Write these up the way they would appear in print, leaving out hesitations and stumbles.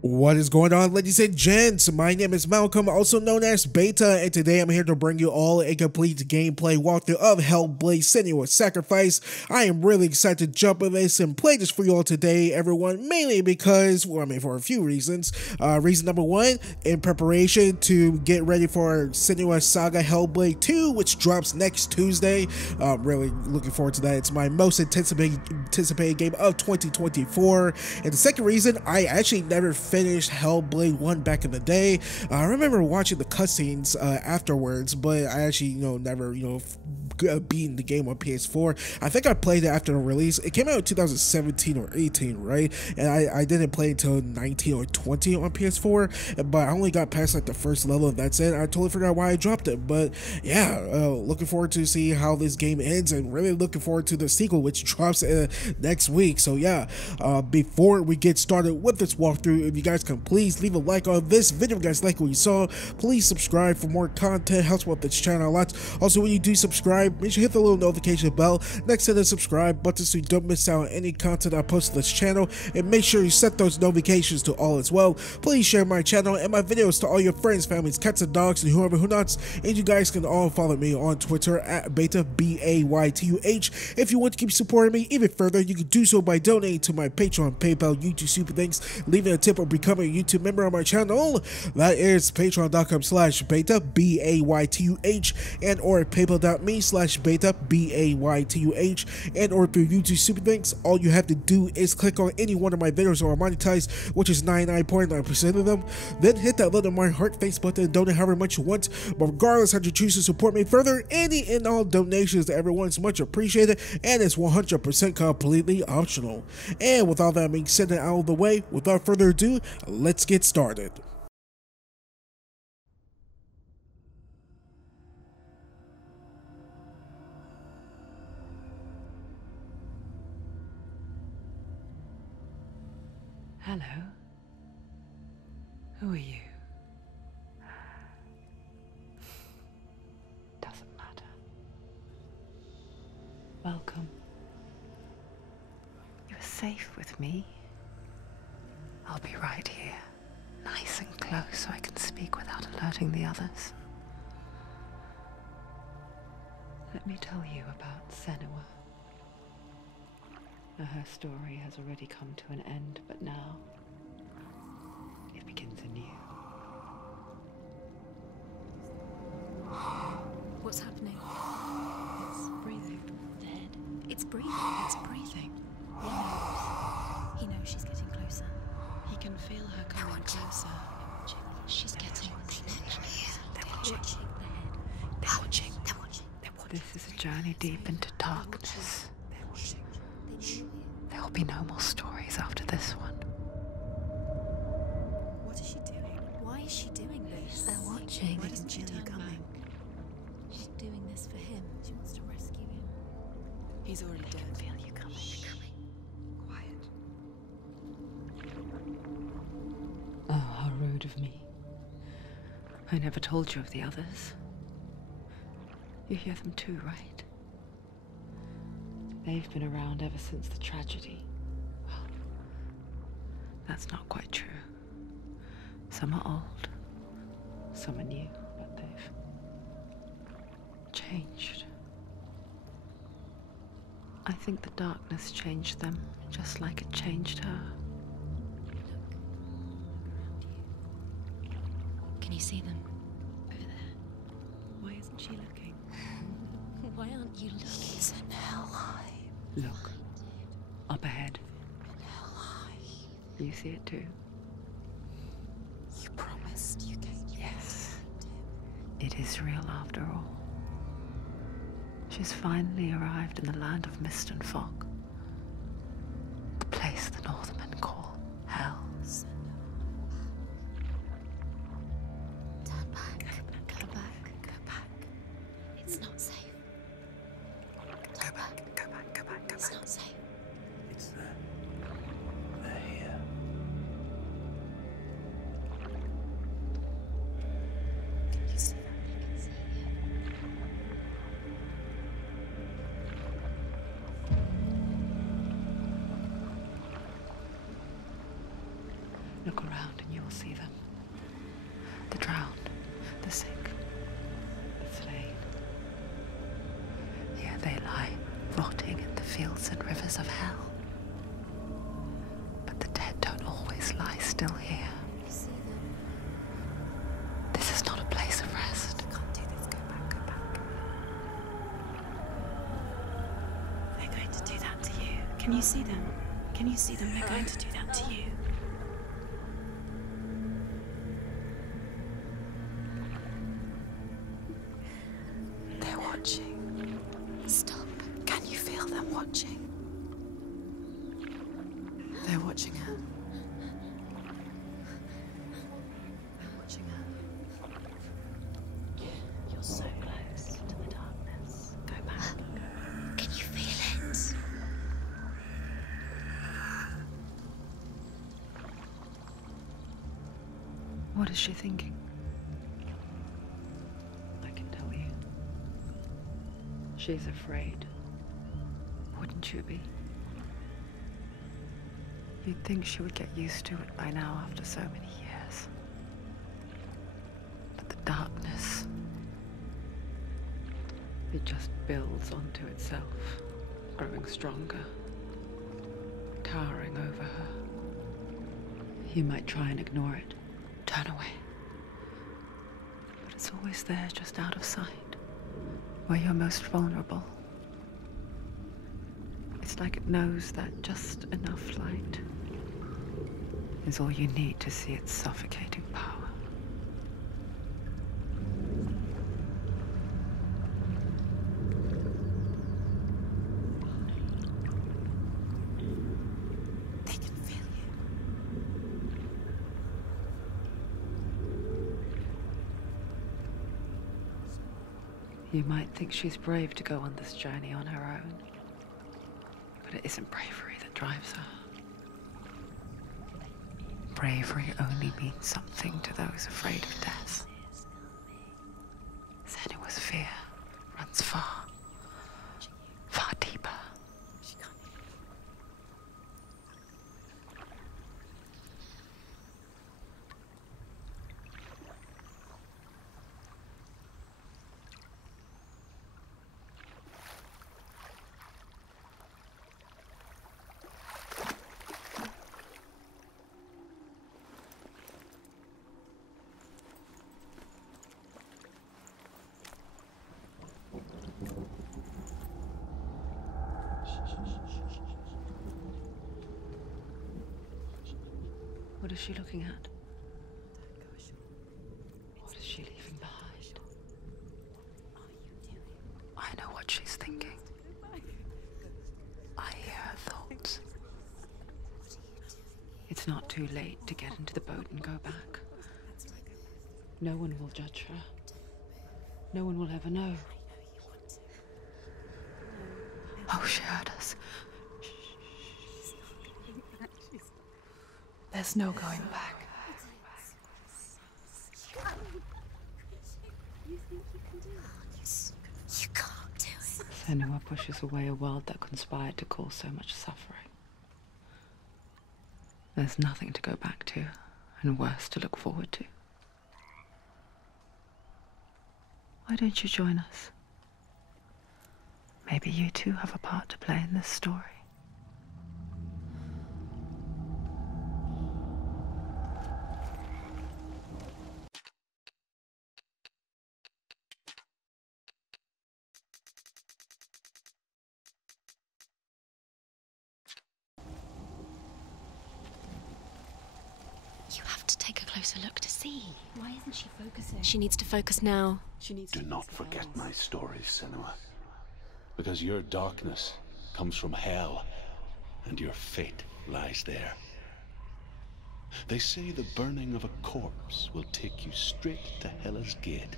What is going on, ladies and gents? My name is Malcolm, also known as Baytuh, and today I'm here to bring you all a complete gameplay walkthrough of Hellblade Senua Sacrifice. I am really excited to jump in this and play this for you all today, everyone, mainly because, well, I mean, for a few reasons. Reason number one, in preparation to get ready for Senua Saga Hellblade 2, which drops next Tuesday. Really looking forward to that. It's my most anticipated game of 2024. And the second reason, I actually never finished Hellblade 1 back in the day. I remember watching the cutscenes afterwards, but I actually, never, beaten the game on PS4. I think I played it after the release. It came out in 2017 or 18, right? And I didn't play until 19 or 20 on PS4, but I only got past like the first level and that's it. I totally forgot why I dropped it, but yeah, looking forward to see how this game ends and really looking forward to the sequel, which drops next week. So yeah, before we get started with this walkthrough, if you guys can please leave a like on this video. If you guys like what you saw, please subscribe for more content. Helps with this channel a lot. Also, when you do subscribe, make sure you hit the little notification bell next to the subscribe button so you don't miss out on any content I post on this channel, and make sure you set those notifications to all as well. Please share my channel and my videos to all your friends, families, cats and dogs, and whoever who nots. And you guys can all follow me on Twitter at Baytuh, Baytuh. If you want to keep supporting me even further, you can do so by donating to my Patreon, PayPal, YouTube Super Thanks, leaving a tip, or becoming a YouTube member on my channel. That is patreon.com/Baytuh, Baytuh, and or paypal.me/Baytuh, Baytuh, and or through YouTube Super Thanks. All you have to do is click on any one of my videos or monetize, which is 99.9% of them. Then hit that little my heart face button and donate however much you want. But regardless how you choose to support me further, any and all donations to everyone is much appreciated, and it's 100% completely optional. And with all that being said and out of the way, without further ado, let's get started. Hello. Who are you? Doesn't matter. Welcome. You're safe with me. I'll be right here, nice and close so I can speak without alerting the others. Let me tell you about Senua. Her story has already come to an end, but now it begins anew. What's happening? It's breathing. Dead. It's breathing. It's breathing. He knows. He knows she's getting closer. He can feel her coming closer. She's getting closer. They're watching. They're watching. They're watching. This is a journey deep into darkness. There will be no more stories after this one. What is she doing? Why is she doing this? They're watching. Why doesn't she turn coming? She's doing this for him. She wants to rescue him. He's already dead. I feel you coming. Quiet. Oh, how rude of me. I never told you of the others. You hear them too, right? They've been around ever since the tragedy. Well, that's not quite true. Some are old, some are new, but they've changed. I think the darkness changed them, just like it changed her. Can you see them? Over there. Why isn't she looking? Why aren't you looking? He's in hell. Look, up ahead. You see it too? You promised you gave. Yes. It is real after all. She's finally arrived in the land of mist and fog. The place the Northmen call hell. Turn back. Go back. Go back. It's not safe. Go back. Go back. Go back. Go It's back. not safe. It's there. They're here. Can you see that? I can see it. Look around and you will see them. The drowned, the sick, the slain. Here they lie, rotting in the fields and rivers of hell. But the dead don't always lie still here. You see them? This is not a place of rest. You can't do this. Go back, go back. They're going to do that to you. Can you see them? Can you see them? They're going to do that to you. They're watching. Stop. Can you feel them watching? They're watching her. They're watching her. You're so close to the darkness. Go back. Can you feel it? What is she thinking? I can tell you. She's afraid. Wouldn't you be? You'd think she would get used to it by now after so many years. But the darkness, it just builds onto itself, growing stronger, towering over her. You might try and ignore it, turn away. But it's always there, just out of sight, where you're most vulnerable. It's like it knows that just enough light is all you need to see its suffocating power. They can feel you. You might think she's brave to go on this journey on her own, but it isn't bravery that drives her. Bravery only means something to those afraid of death. Senua's fear runs far, far deeper. She can't hear you. What is she looking at? What is she leaving behind? I know what she's thinking. I hear her thoughts. It's not too late to get into the boat and go back. No one will judge her. No one will ever know. Oh, she heard us. There's no going back. You think you can do it? You can't do it. Senua pushes away a world that conspired to cause so much suffering. There's nothing to go back to, and worse to look forward to. Why don't you join us? Maybe you too have a part to play in this story. You have to take a closer look to see. Why isn't she focusing? She needs to focus now. Do not forget my stories, Senua. Because your darkness comes from hell, and your fate lies there. They say the burning of a corpse will take you straight to Hela's gate,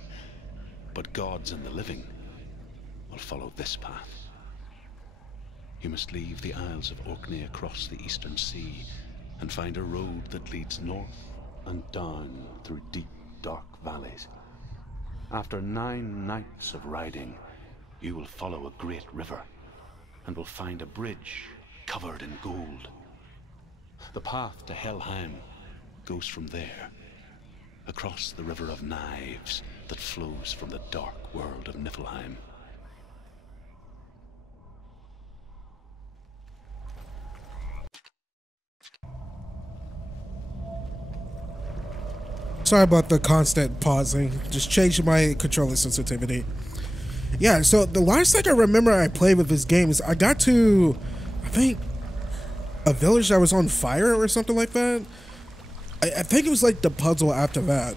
but gods and the living will follow this path. You must leave the Isles of Orkney across the eastern sea and find a road that leads north and down through deep, dark valleys. After 9 nights of riding, you will follow a great river and will find a bridge covered in gold. The path to Helheim goes from there, across the river of knives that flows from the dark world of Niflheim. Sorry about the constant pausing. Just changed my controller sensitivity. Yeah, so the last thing I remember I played with this game is I got to, I think, a village that was on fire or something like that. I think it was like the puzzle after that.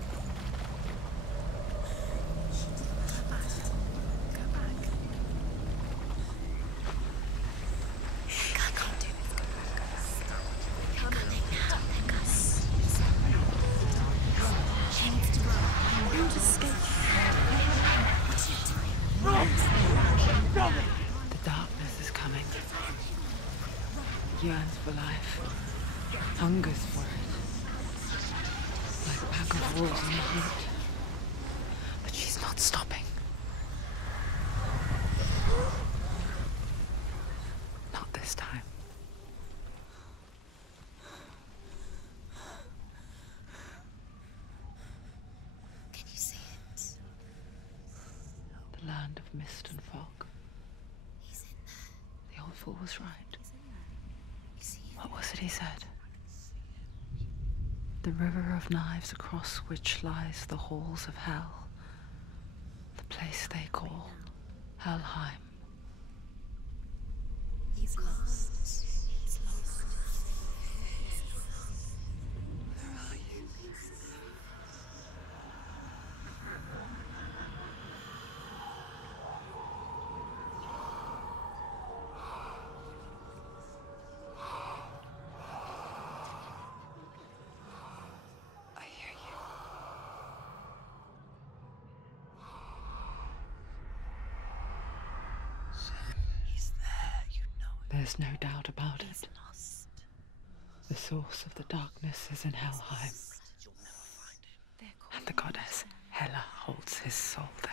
The darkness is coming. Yearns for life. Hungers for it. Like a pack of wolves in the heat. But she's not stopping. Not this time. Can you see it? The land of mist and fog. He's in there. The old fool was right. He's in there. You see him? What was it he said? The river of knives across which lies the halls of hell. The place they call Helheim. He's lost. He's lost. Where are you? I hear you. He's there, you know it. There's no doubt about He's it. lost. The source of the darkness is in Helheim, You'll never find him. and the goddess Hela holds his soul there.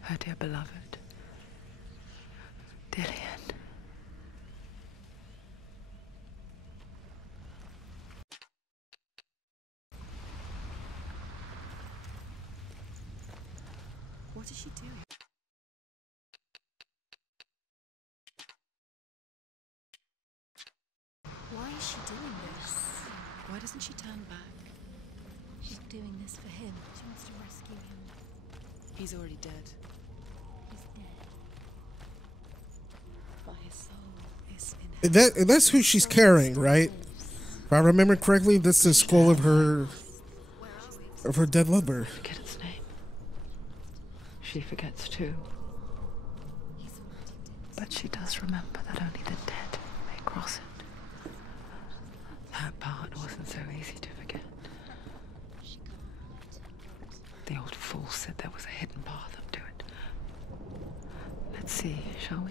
Her dear beloved, Dillian. What is she doing? Why is she doing this? Why doesn't she turn back? She's doing this for him. She wants to rescue him. He's already dead. He's dead. But his soul is in That's who she's carrying, right? If I remember correctly, that's the skull of her dead lover. Forget its name. She forgets too. He's already dead. But she does remember that only the dead may cross it. That part wasn't so easy to forget. She can't. The old fool said there was a hidden path up to it. Let's see, shall we?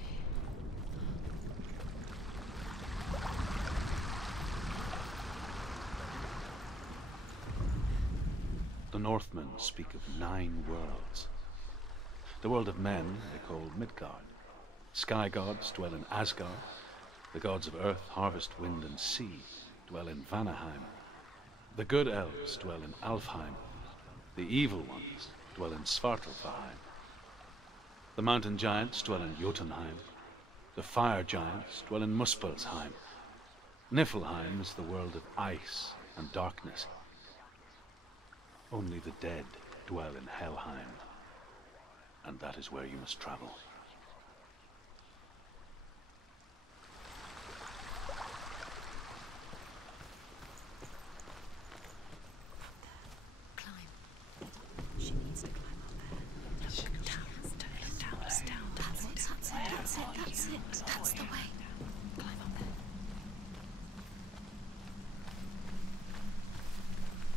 The Northmen speak of 9 worlds. The world of men they call Midgard. Sky gods dwell in Asgard. The gods of earth, harvest, wind, and sea dwell in Vanaheim. The good elves dwell in Alfheim. The evil ones dwell in Svartalfheim. The mountain giants dwell in Jotunheim. The fire giants dwell in Muspelheim. Niflheim is the world of ice and darkness. Only the dead dwell in Helheim, and that is where you must travel. Climb. She needs to climb up there. Look down. Look down. Look down. That's it. That's it. That's it. That's it. That's the way. Climb up there.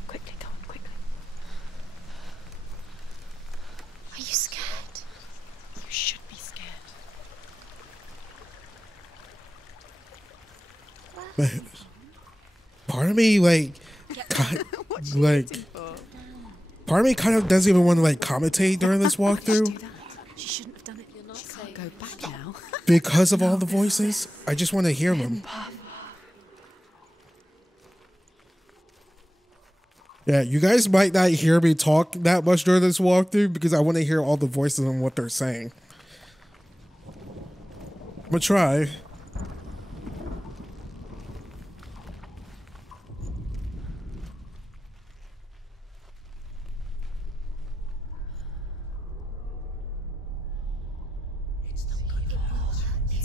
Quickly, Tom, quickly. Are you scared? You should be scared. Part of me, like, part of me kind of doesn't even want to like commentate during this walkthrough Do that. She shouldn't have done it. She can't go back now. because of all the voices. I just want to hear them. Yeah, you guys might not hear me talk that much during this walkthrough because I want to hear all the voices and what they're saying. I'm gonna try. It's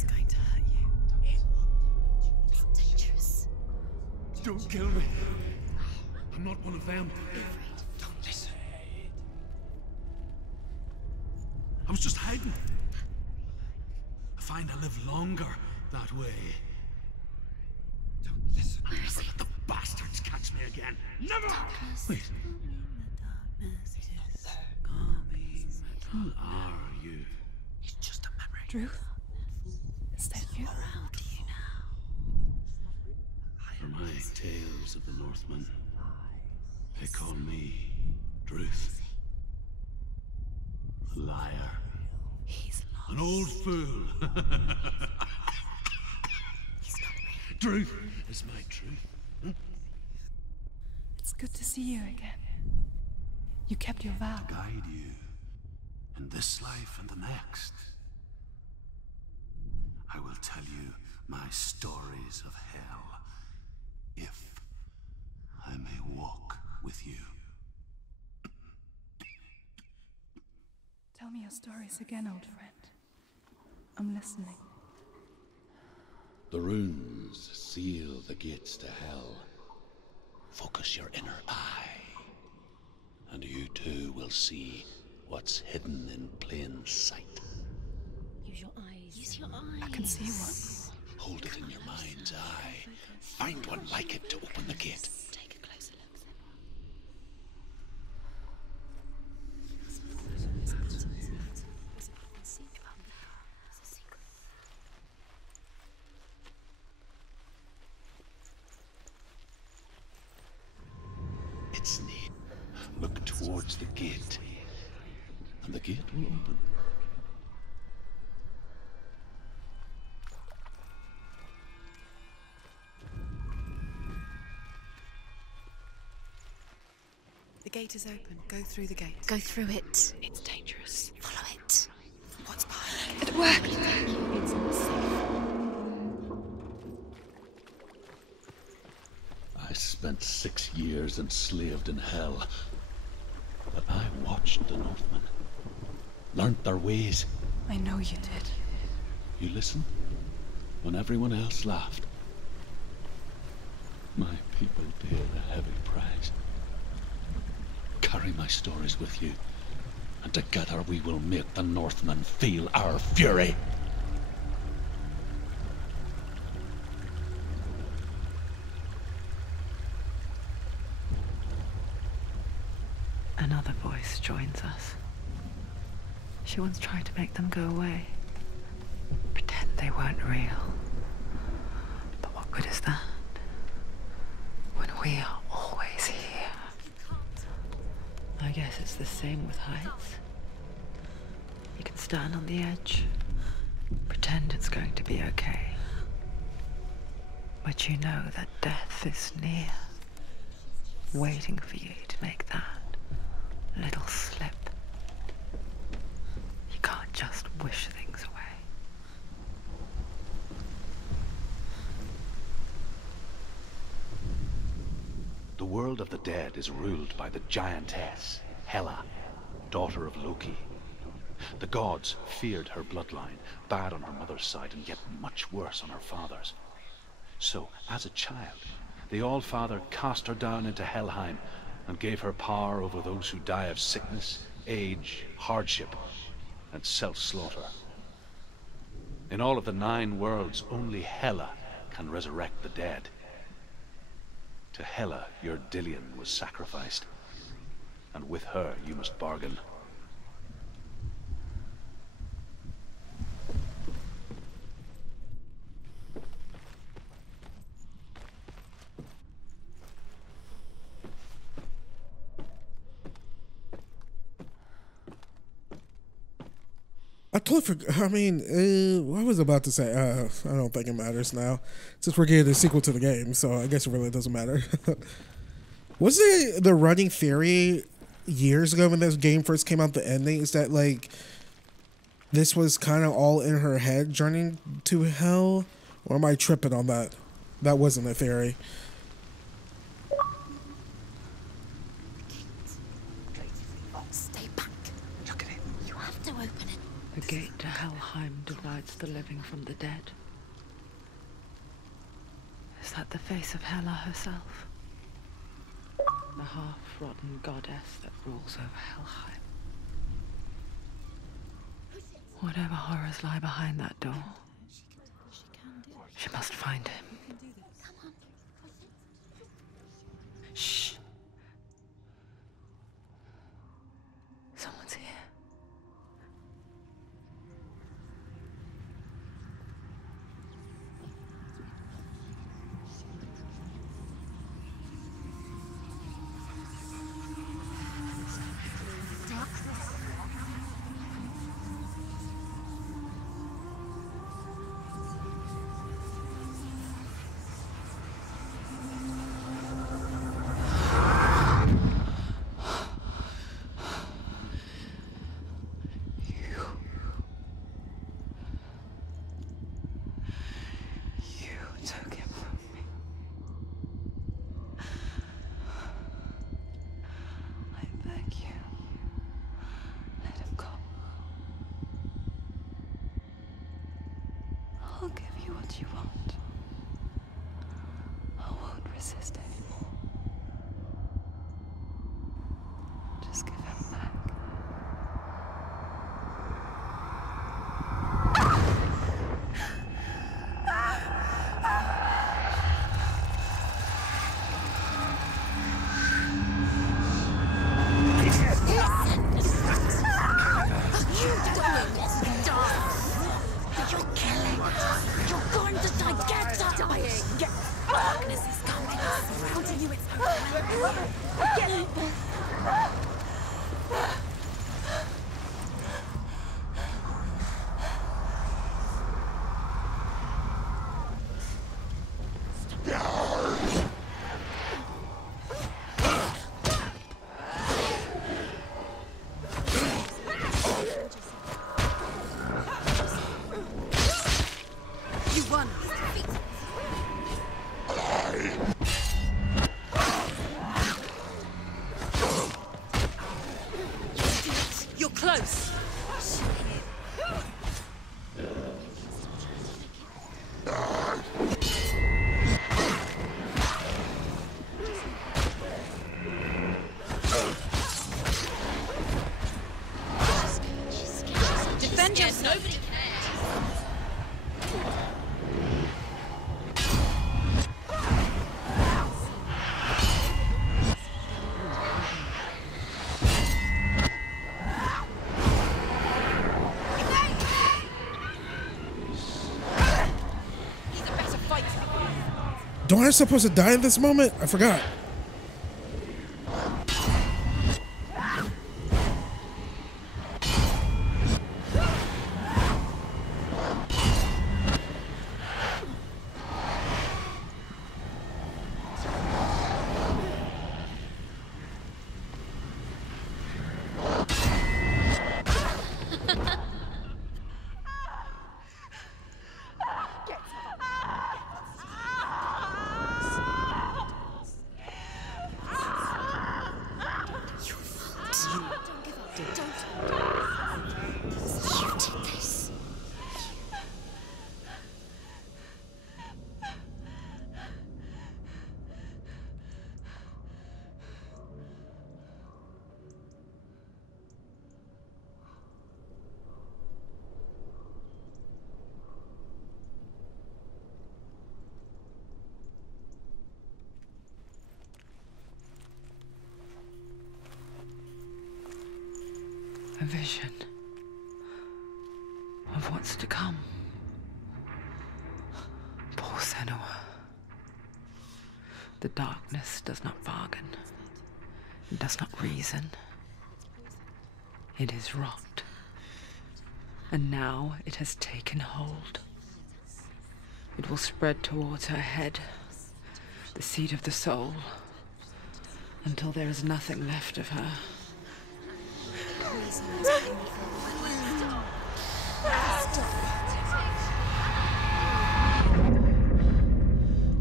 going to hurt you. It's dangerous. Don't kill me. I'm not one of them. Don't listen. I was just hiding. I find I live longer that way. Don't listen. Never let the bastards catch me again. Never! Wait. Who are you? It's just a memory. Druth? Is that you? Around you now. For my tales of the Northmen, they call me Druth. A liar. He's lost. An old fool. He's not real. Truth is my truth. Huh? It's good to see you again. You kept your vow. Guide you in this life and the next. I will tell you my stories of hell, if I may walk with you. Tell me your stories again, old friend. I'm listening. The runes seal the gates to hell. Focus your inner eye, and you too will see what's hidden in plain sight. Use your eyes. Use your eyes. I can see one. Hold it in your mind's eye. Find one like it to open the gate. Take a closer look. It's neat. Look towards the gate, and the gate will open. The gate is open. Go through the gate. Go through it. It's dangerous. Follow it. What's behind It worked! It's unsafe. I spent 6 years enslaved in hell, but I watched the Northmen, learnt their ways. I know you did. You listened when everyone else laughed. My people paid a heavy price. Carry my stories with you, and together we will make the Northmen feel our fury. Another voice joins us. She once tried to make them go away. Pretend they weren't real. But what good is that? When we are always here. I guess it's the same with heights. You can stand on the edge, pretend it's going to be okay. But you know that death is near, waiting for you to make that little slip. You can't just wish things away. The world of the dead is ruled by the giantess, Hela, daughter of Loki. The gods feared her bloodline, bad on her mother's side and yet much worse on her father's. So, as a child, the All-Father cast her down into Helheim and gave her power over those who die of sickness, age, hardship, and self-slaughter. In all of the 9 worlds, only Hela can resurrect the dead. To Hela, your Dillion was sacrificed, and with her you must bargain. I totally forgot. I mean, what was I about to say? I don't think it matters now, since we're getting a sequel to the game. So I guess it really doesn't matter. Was it the running theory years ago when this game first came out? The ending is that like this was kind of all in her head, journeying to hell, or am I tripping on that? That wasn't a theory. Stay back. Look at it. You have to open it. The gate to Helheim divides the living from the dead. Is that the face of Hela herself? The half-rotten goddess that rules over Helheim. Whatever horrors lie behind that door, she must find him. Shh. Someone's here. I'll give you what you want. I won't resist anymore. Just give him back. Close. Defend yourself. Nobody cares. Don't I supposed to die in this moment? I forgot. A vision of what's to come. Poor Senua. The darkness does not bargain. It does not reason. It is rot. And now it has taken hold. It will spread towards her head, the seat of the soul, until there is nothing left of her.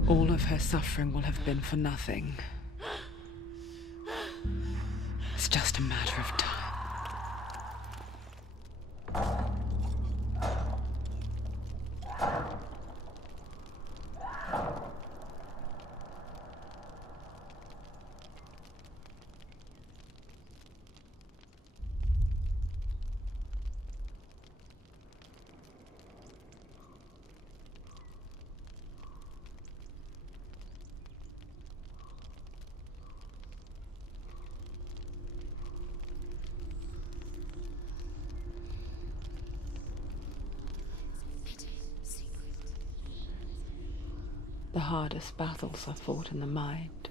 All of her suffering will have been for nothing. It's just a matter of time. The hardest battles are fought in the mind.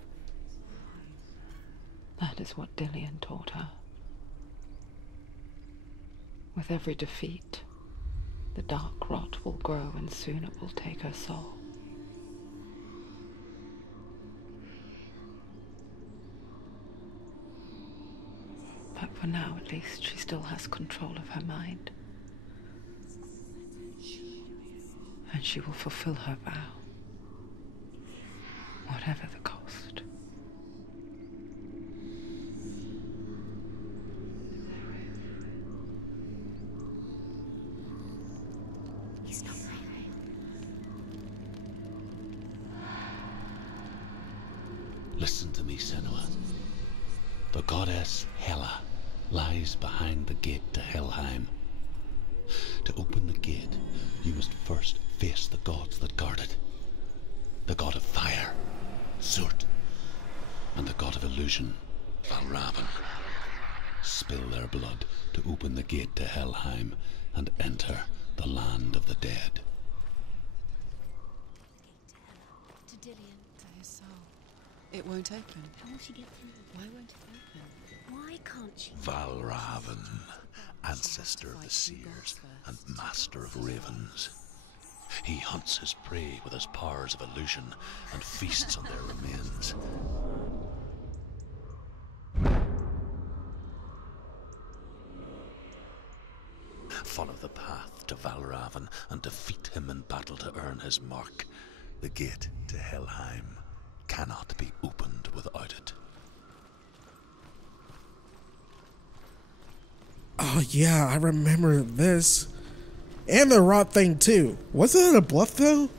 That is what Dillian taught her. With every defeat, the dark rot will grow and soon it will take her soul. But for now, at least, she still has control of her mind. And she will fulfill her vow. Whatever the cost. He's not right. Listen to me, Senua. The goddess Hela lies behind the gate to Helheim. To open the gate, you must first face the gods that guard it. The god of fire, Surt, and the god of illusion, Valravn. Spill their blood to open the gate to Helheim and enter the land of the dead. To Dillian. To his soul. It won't open. How will she get through? Why won't it open? Why can't she? Valravn, ancestor of the seers and master of ravens. He hunts his prey with his powers of illusion and feasts on their remains. Follow the path to Valravn and defeat him in battle to earn his mark. The gate to Helheim cannot be opened without it. Oh yeah, I remember this. And the rot thing too. Wasn't it a bluff though?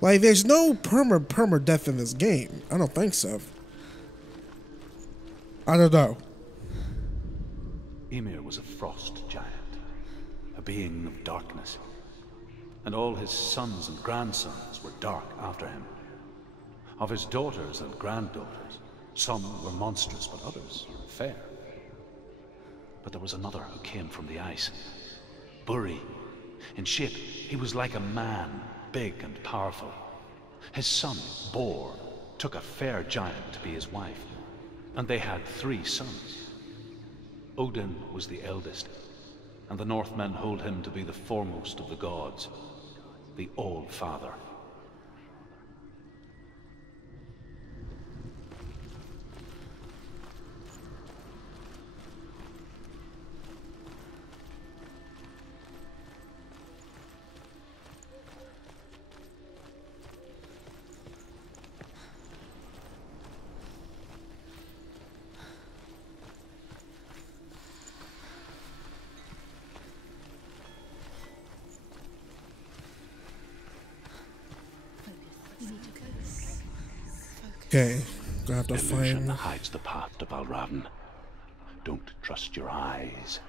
Like there's no perma death in this game. I don't think so. I don't know. Ymir was a frost giant, a being of darkness, and all his sons and grandsons were dark after him. Of his daughters and granddaughters, some were monstrous, but others fair. But there was another who came from the ice. Buri. In shape, he was like a man, big and powerful. His son, Bor, took a fair giant to be his wife, and they had 3 sons. Odin was the eldest, and the Northmen hold him to be the foremost of the gods, the All-Father. Okay, gonna have to Illusion find. hides the path to Valravn. Don't trust your eyes.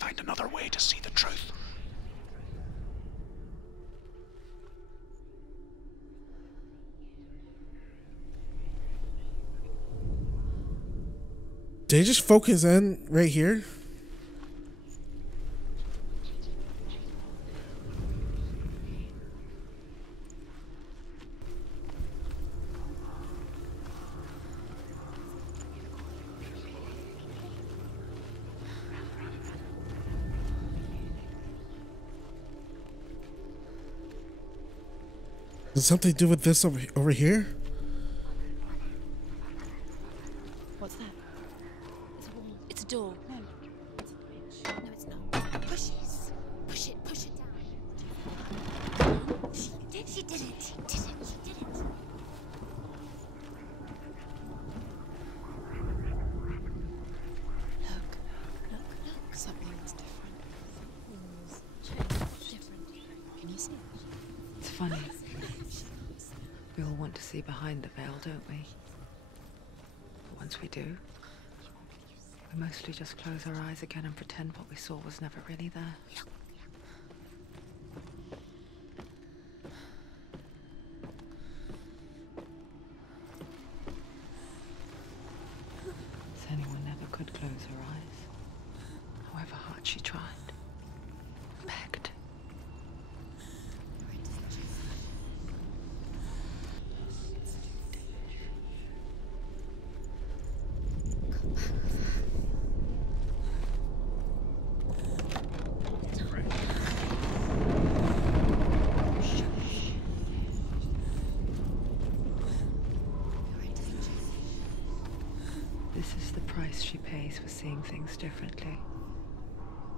Find another way to see the truth. Did they just focus in right here? Does something to do with this over here? What's that? It's a wall. It's a door. No. It's a bridge. No, it's not. Push it. Push it. Push it down. She did it. She did it. She did it. She did it. Look. Something's different. Something's different. Can you see it? It's funny. We all want to see behind the veil, don't we? But once we do, we mostly just close our eyes again and pretend what we saw was never really there. Senua never could close her eyes, however hard she tried. Begged. This is the price she pays for seeing things differently.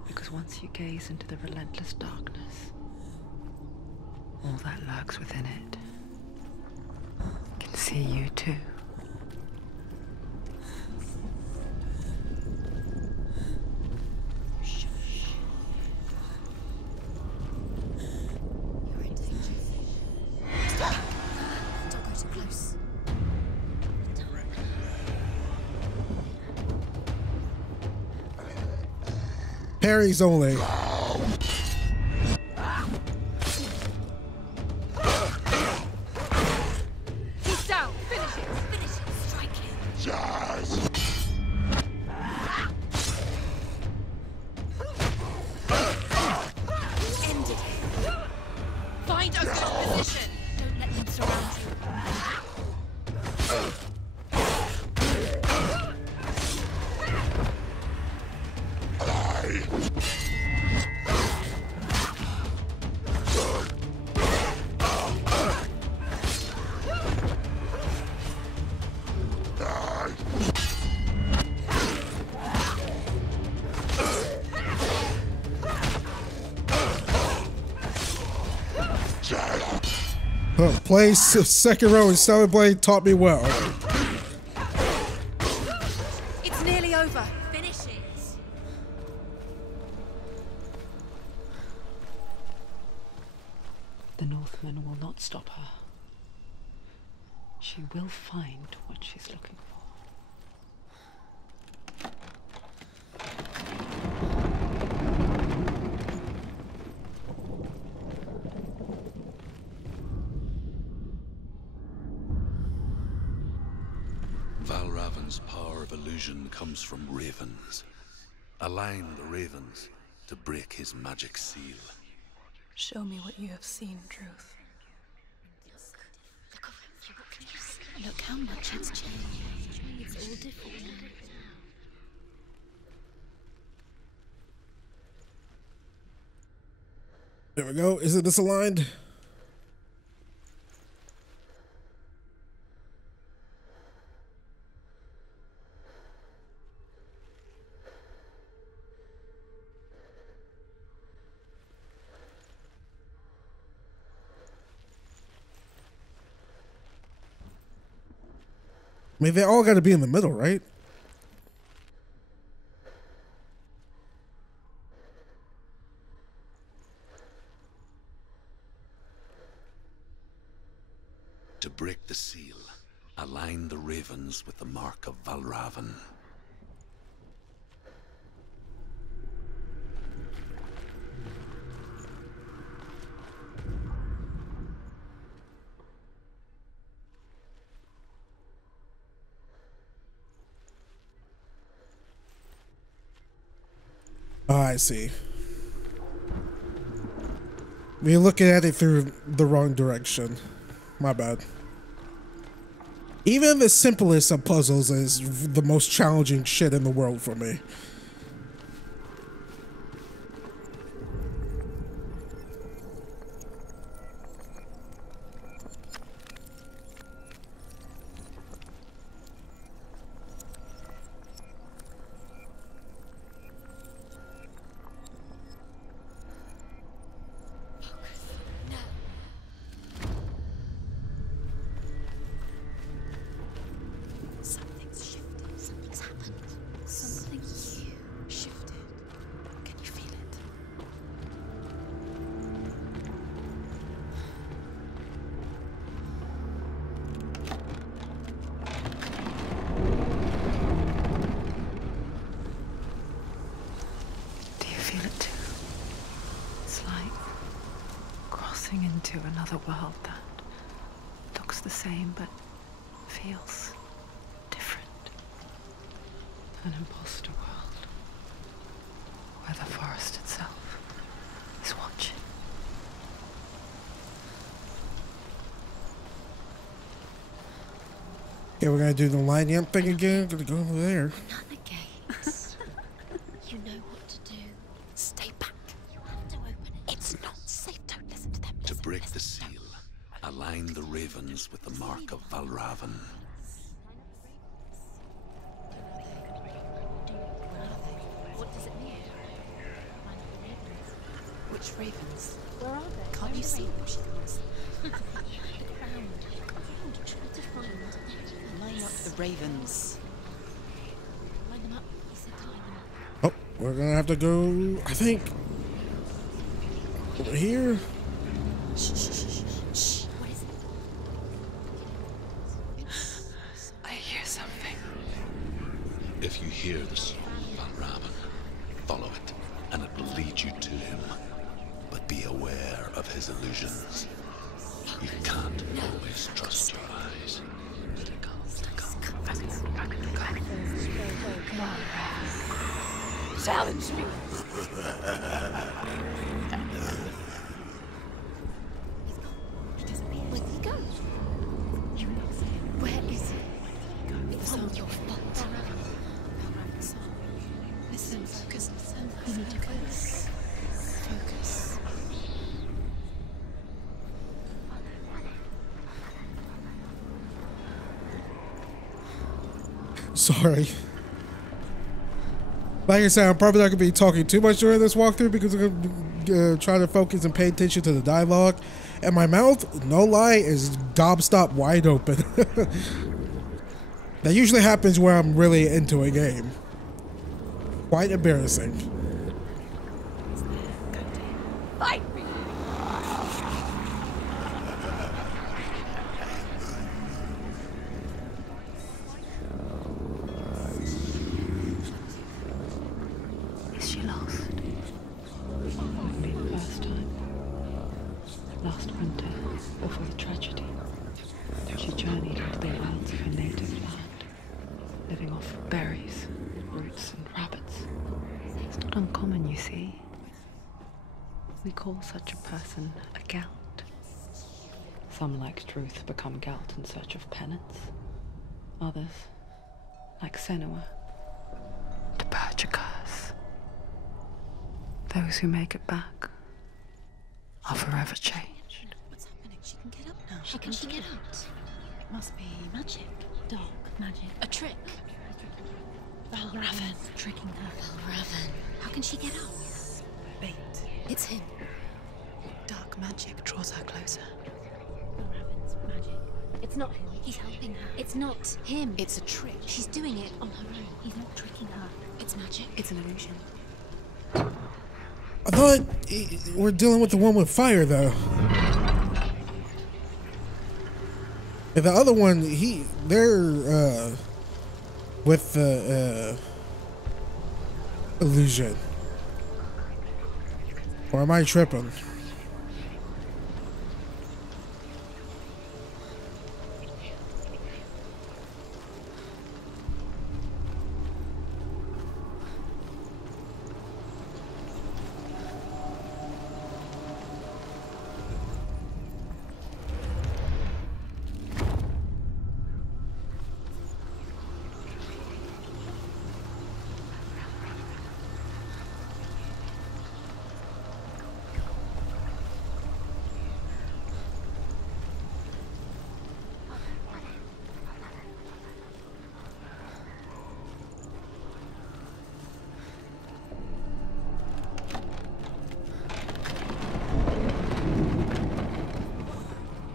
Because once you gaze into the relentless darkness, all that lurks within it can see you too. Don't go too close. Parries only. He's down. Finish it. Finish it. Strike it. End it. Find a good position. Don't let them surround you. Playing second row in Hellblade taught me well. It's nearly over. Finish it. The Northmen will not stop her. She will find what she's looking for. Valravan's power of illusion comes from ravens. Align the ravens to break his magic seal. Show me what you have seen, Truth. Look how much it's changed. It's all different. There we go. Is it disaligned? I mean, they all got to be in the middle, right? To break the seal, align the ravens with the mark of Valravan. Oh, I see. We're looking at it through the wrong direction. My bad. Even the simplest of puzzles is the most challenging shit in the world for me. crossing into another world that looks the same but feels different. An imposter world where the forest itself is watching. Yeah, we're gonna do the line jump thing again. Gonna go over there. Another gate. You know what to do. Stay back. You have to open it. It's not safe. Don't listen to them. To Listen, break listen. the seal, align the ravens with the mark of Valravan. What does it mean? Which ravens? Where are they? Can't you see them? She means. Try to find them. Line up the ravens. Line them up. He said to line them up. Oh, we're gonna have to go. I think over here. Shh, shh, shh, shh, shh. What is it? I hear something. If you hear the soul of Valravan, follow it, and it will lead you to him. But be aware of his illusions. You can't always trust your eyes. Challenge me. Where did he go? Where is he? It's not your fault. Listen, focus. You need to focus. Focus. Sorry. Like I said, I'm probably not going to be talking too much during this walkthrough because I'm going to try to focus and pay attention to the dialogue. And my mouth, no lie, is gobstop wide open. That usually happens where I'm really into a game. Quite embarrassing. Fight me. Is she lost? Wouldn't be the first time. Last winter, before the tragedy, she journeyed into the wilds of her native land, living off berries, roots, and rabbits. It's not uncommon, you see. We call such a person a Gelt. Some, like Truth, become Gelt in search of penance. Others, like Senua, to purge a curse. Those who make it back are forever changed. What's happening? She can get up now. How can she get out? It must be Magic. Dark magic. A trick. Valravan. Tricking her. Valravan. How can she get out? Bait. It's him. Dark magic draws her closer. Valravan's magic. It's not him. He's helping her. It's not him. It's a trick. She's doing it on her own. He's not tricking her. It's magic. It's an illusion. I thought we're dealing with the one with fire, though. And the other one, they're with the illusion. Or am I tripping?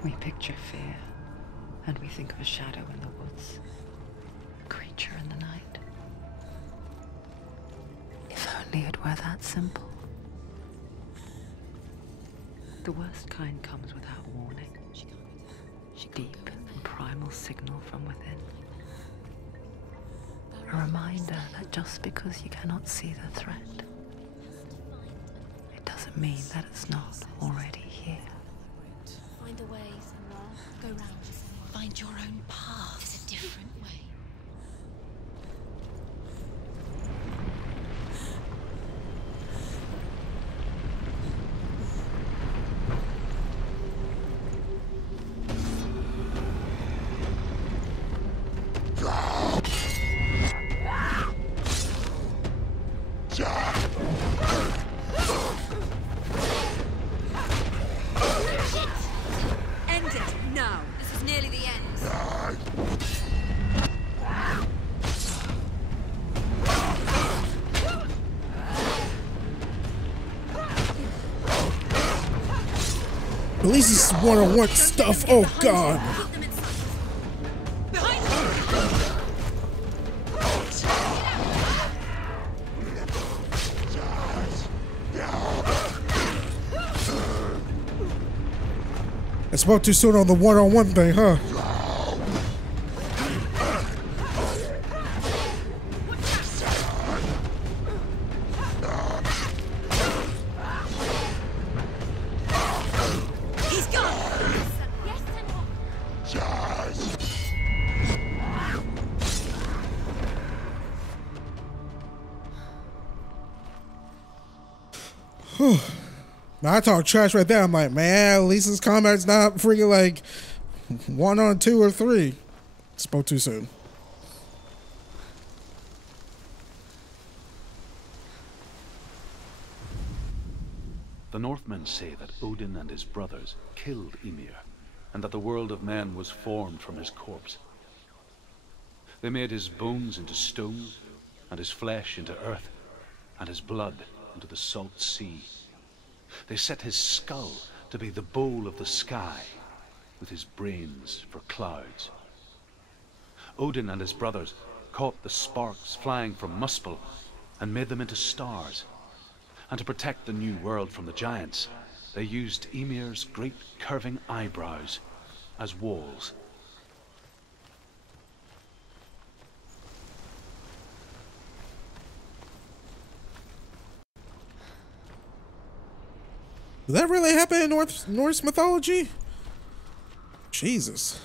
We picture fear, and we think of a shadow in the woods, a creature in the night. If only it were that simple. The worst kind comes without warning. Deep and primal signal from within. A reminder that just because you cannot see the threat, it doesn't mean that it's not already here. find a way, Senua. Go round. Find your own path. There's a different way. End it now. This is nearly the end. At least it's one-on-one stuff. Oh god. I spoke too soon on the one-on-one thing, huh? He's gone. Yes, Senua. Now I talk trash right there. I'm like, man, at least this combat's not freaking like 1-on-2 or 3. Spoke too soon. The Northmen say that Odin and his brothers killed Ymir, and that the world of men was formed from his corpse. They made his bones into stone, and his flesh into earth, and his blood into the salt sea. They set his skull to be the bowl of the sky, with his brains for clouds. Odin and his brothers caught the sparks flying from Muspel and made them into stars. And to protect the new world from the giants, they used Ymir's great curving eyebrows as walls. Did that really happen in Norse mythology? Jesus.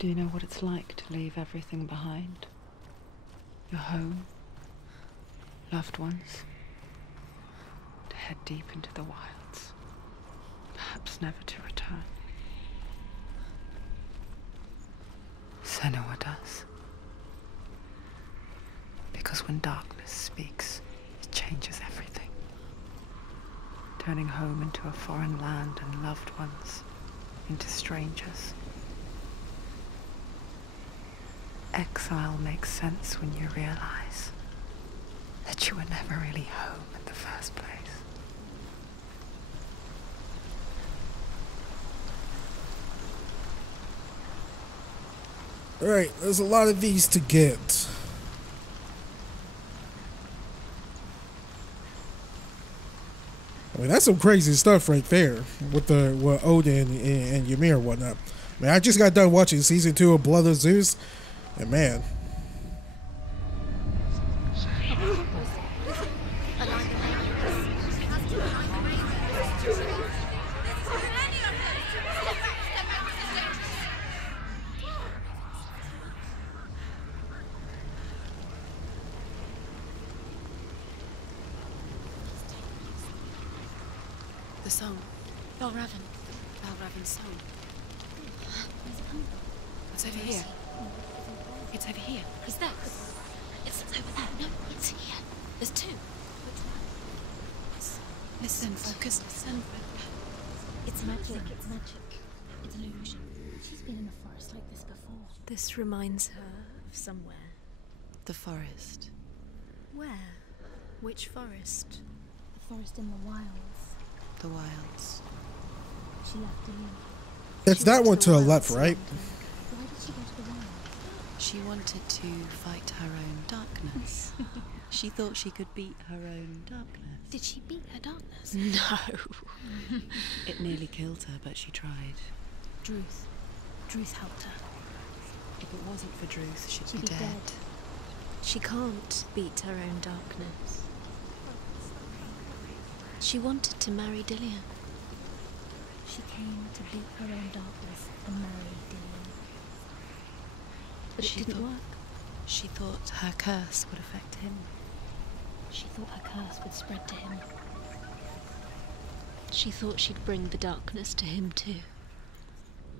Do you know what it's like to leave everything behind? Your home, loved ones, to head deep into the wilds, perhaps never to return. Senua does. Because when darkness speaks, it changes everything. Turning home into a foreign land and loved ones into strangers. Exile makes sense when you realize that you were never really home in the first place. Alright, there's a lot of these to get. I mean, that's some crazy stuff right there with Odin and Ymir and whatnot. I mean, I just got done watching season 2 of Blood of Zeus, and man. The song. Valravan's song. It's over here. It's over here. Is that? It's over there. No, it's here. There's two. Listen, focus, listen. It's magic. It's magic. It's an illusion. She's been in a forest like this before. This reminds her of somewhere. The forest. Where? Which forest? The forest in the wilds. The wilds. She left alone. It's that one to the left, right? Why did she go to the wild? She wanted to fight her own darkness. She thought she could beat her own darkness. Did she beat her darkness? No. It nearly killed her, but she tried. Druth helped her. If it wasn't for Druth, she'd be dead. She can't beat her own darkness. She wanted to marry Dillian. She came to beat her own darkness and marry Dillian. But it didn't work. She thought her curse would affect him. She thought her curse would spread to him. She thought she'd bring the darkness to him too.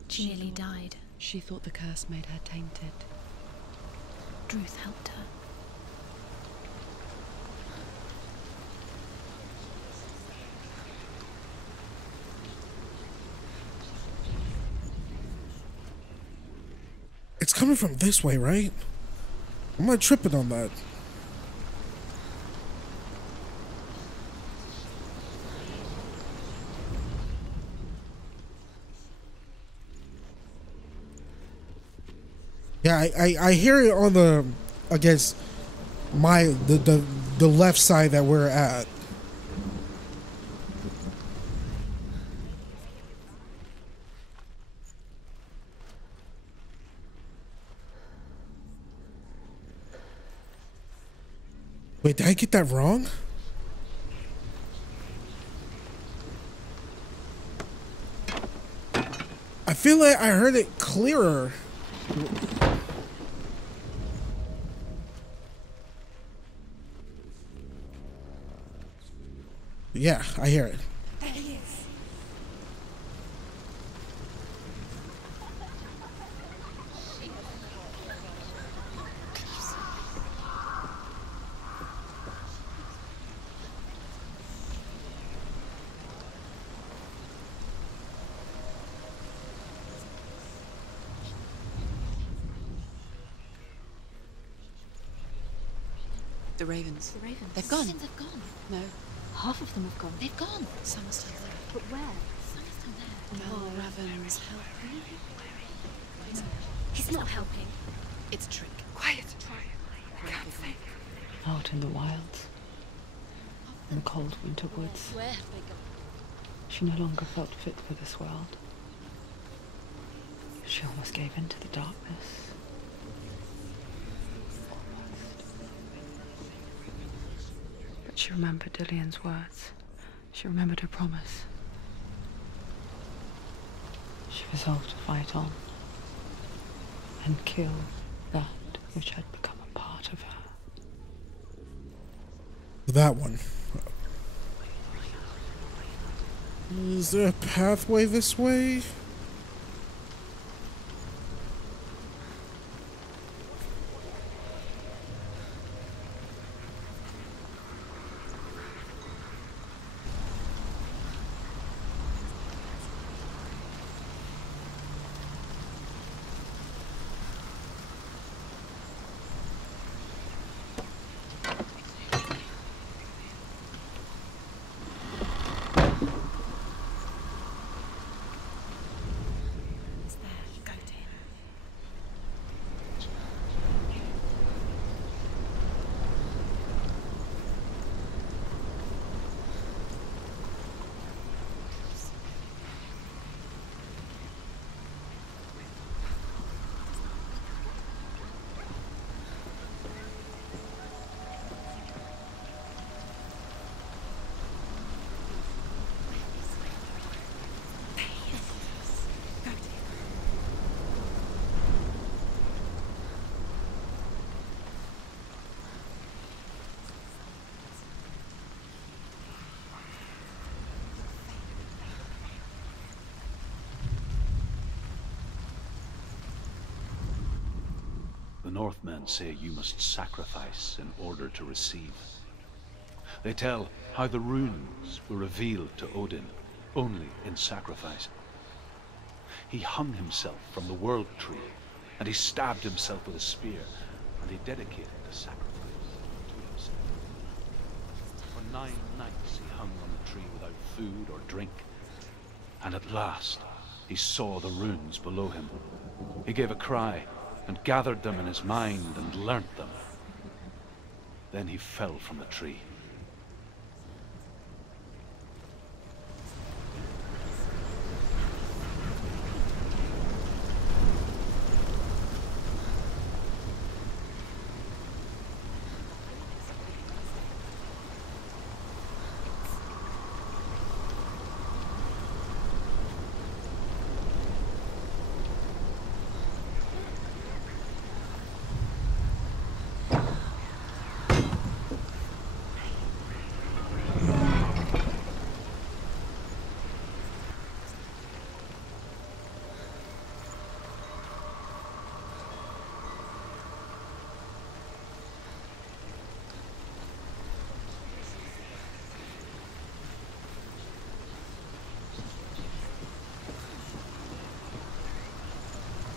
She nearly died. She thought the curse made her tainted. Druth helped her. It's coming from this way, right? I'm not tripping on that. Yeah, I hear it on the, I guess, the left side that we're at. Wait, did I get that wrong? I feel like I heard it clearer. Yeah, I hear it. There he is. The ravens. The ravens. They've gone. They've gone. No. Half of them have gone. They've gone. Some are still there. But where? Some of them there. Hell ravens help. He's not helping. It's a trick. Quiet. Can't think. Out in the wilds. In the cold winter woods. Where have they gone? She no longer felt fit for this world. She almost gave in to the darkness. But she remembered Dillian's words. She remembered her promise. She resolved to fight on and kill that which had become a part of her. That one. Is there a pathway this way? The Northmen say you must sacrifice in order to receive. They tell how the runes were revealed to Odin only in sacrifice. He hung himself from the world tree, and he stabbed himself with a spear, and he dedicated the sacrifice to himself. For 9 nights he hung on the tree without food or drink, and at last he saw the runes below him. He gave a cry, and gathered them in his mind and learnt them. Then he fell from the tree.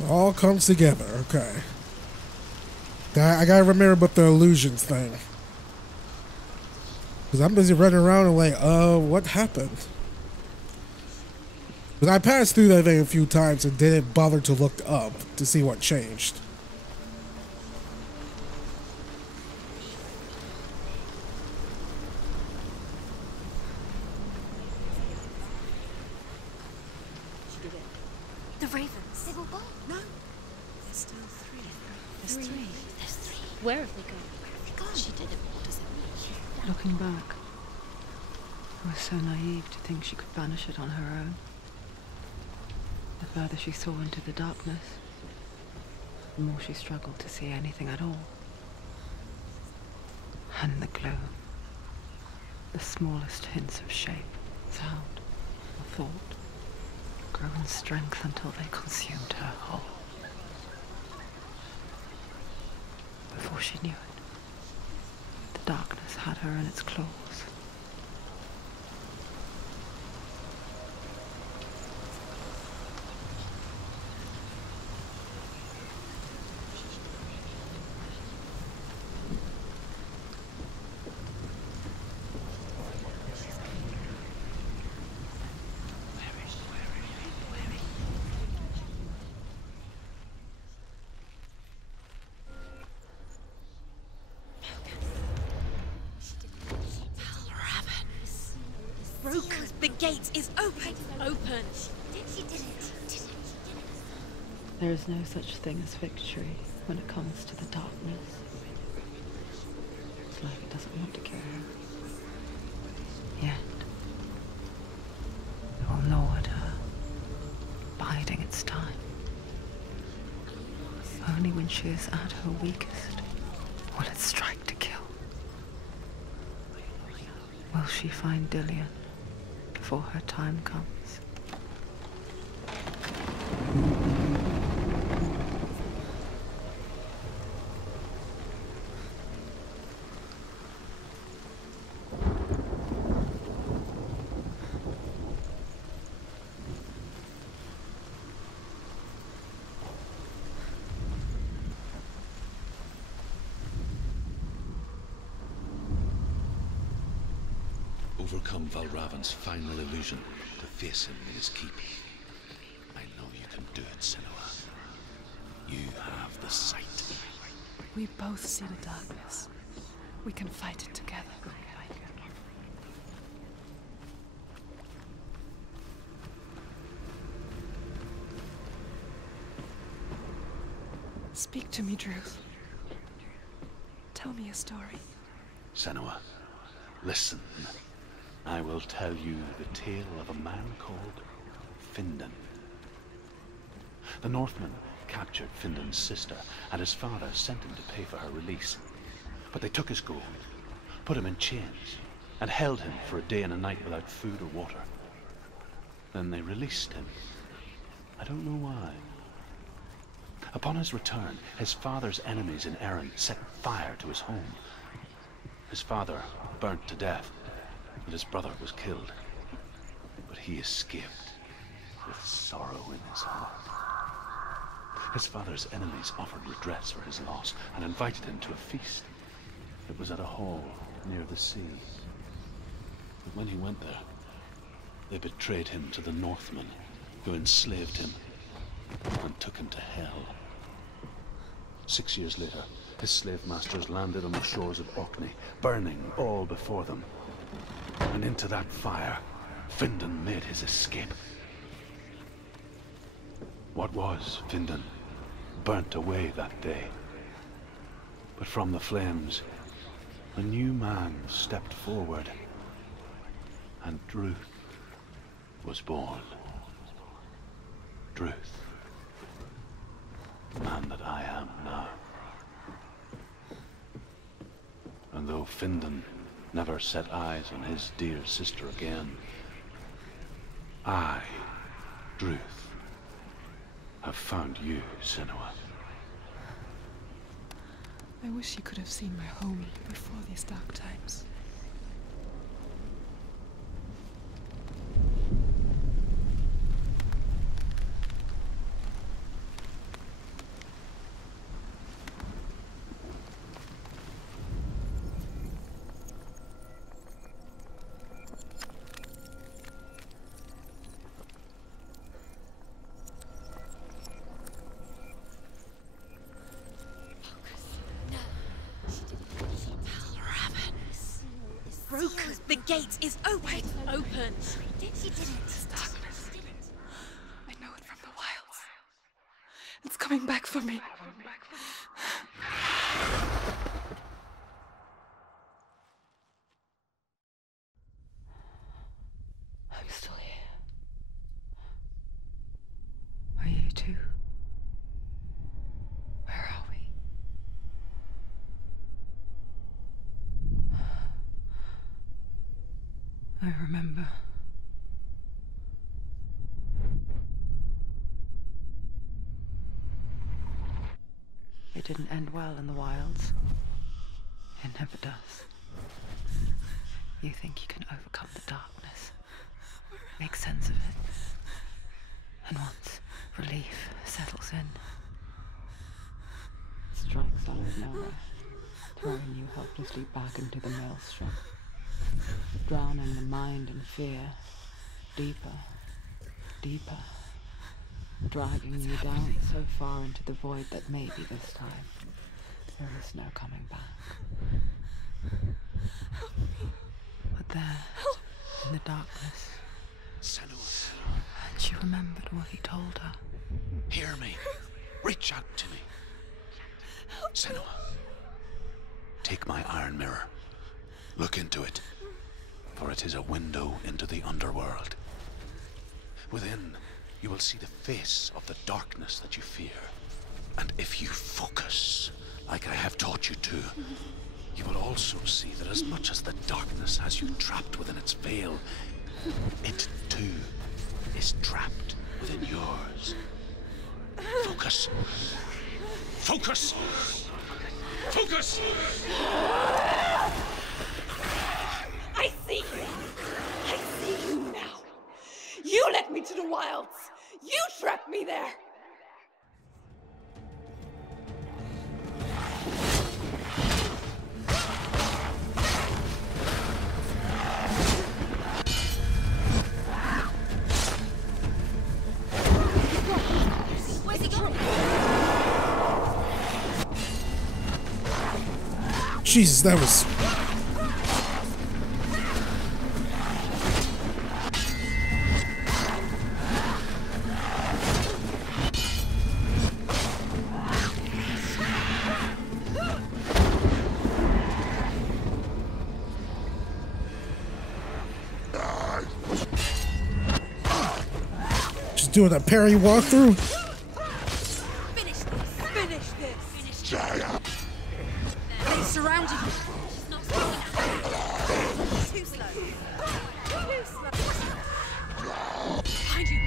All comes together. Okay. I gotta remember about the illusions thing. Because I'm busy running around and like, what happened? Because I passed through that thing a few times and didn't bother to look up to see what changed. The ravens. They were gone. No. There's still three. There's three. There's three. Where have they gone? Where have they gone? She did it. What does it mean? Looking back, I was so naive to think she could banish it on her own. The further she saw into the darkness, the more she struggled to see anything at all. And the gloom, the smallest hints of shape, sound, or thought, grow in strength until they consumed her whole. Before she knew it, the darkness had her in its claws. The gate is open. Open. She did it. There is no such thing as victory when it comes to the darkness. It's like it doesn't want to kill her. Yet, it will gnaw at her, biding its time. Only when she is at her weakest will it strike to kill. Will she find Dillian before her time comes? Overcome Valravan's final illusion to face him in his keep. I know you can do it, Senua. You have the sight. We both see the darkness. We can fight it together. Speak to me, Druth. Tell me a story. Senua, listen. I will tell you the tale of a man called Findan. The Northmen captured Findan's sister, and his father sent him to pay for her release. But they took his gold, put him in chains, and held him for a day and a night without food or water. Then they released him. I don't know why. Upon his return, his father's enemies in Erin set fire to his home. His father burnt to death, and his brother was killed. But he escaped with sorrow in his heart. His father's enemies offered redress for his loss and invited him to a feast. It was at a hall near the sea. But when he went there, they betrayed him to the Northmen, who enslaved him and took him to hell. 6 years later, his slave masters landed on the shores of Orkney, burning all before them. And into that fire, Findan made his escape. What was Findan burnt away that day. But from the flames, a new man stepped forward, and Druth was born. Druth, the man that I am now. And though Findan never set eyes on his dear sister again, I, Druth, have found you, Senua. I wish you could have seen my home before these dark times. broken. The gate is open. It's open. She didn't. Darkness. I know it from the wilds. It's coming back for me. I'm still here. Are you too? Where are we? I remember. It didn't end well in the wilds. It never does. You think you can overcome the darkness, make sense of it, and once relief settles in, strikes out of nowhere, throwing you helplessly back into the maelstrom, drowning the mind in fear, deeper, deeper, dragging you down so far into the void that maybe this time there is no coming back. But there, in the darkness, Senua, and she remembered what he told her. hear me. Reach out to me. Senua, take my iron mirror. Look into it, for it is a window into the underworld. Within, you will see the face of the darkness that you fear. And if you focus, like I have taught you to, you will also see that as much as the darkness has you trapped within its veil, it too is trapped within yours. Focus. Focus! Focus! I see you! I see you now! You led me to the wilds! You trapped me there! Where's he gone? Jesus, that was... Just doing a parry walkthrough. Finish this. Finish this! They surrounded you. She's not strong enough. Too slow. Too slow. Behind you.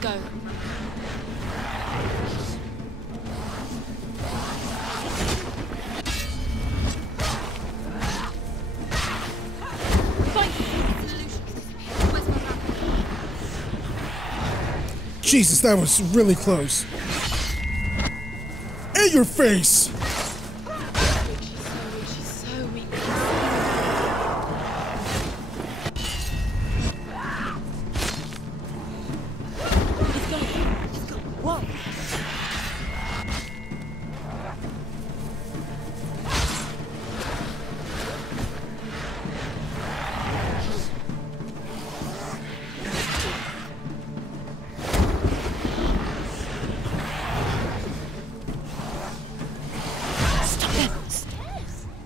Go. Jesus, that was really close. In your face! She's so weak. What?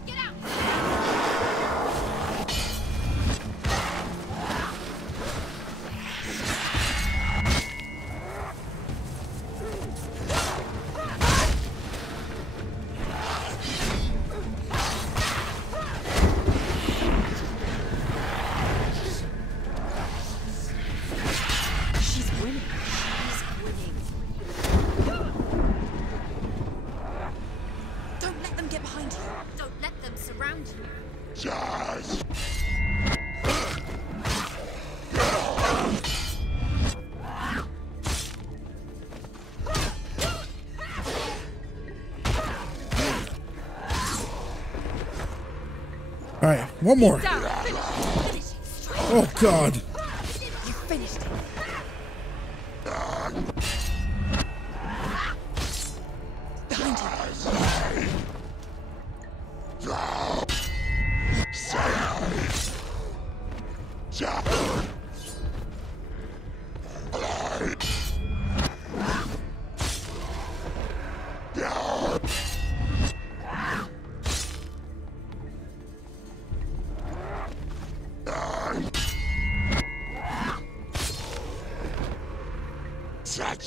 Get out. She's winning. Don't let them get behind you. Don't let them surround you. Alright. One more. Down. Finish it. Straight. Oh, God. You finished it. Behind you.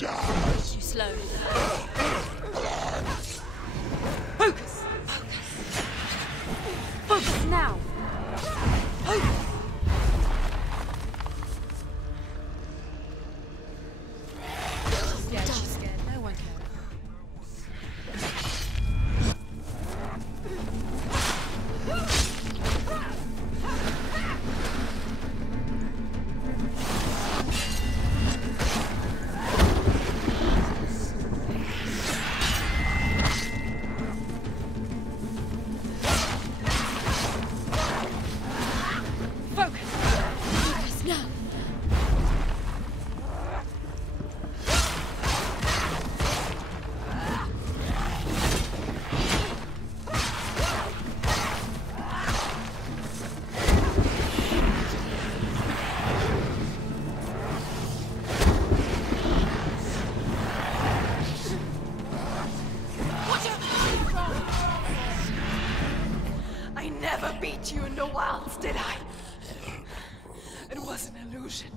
You slowly. Focus. Focus. Focus now. Focus. She's scared. No one Focus now. I never beat you in the wilds, did I? It was an illusion.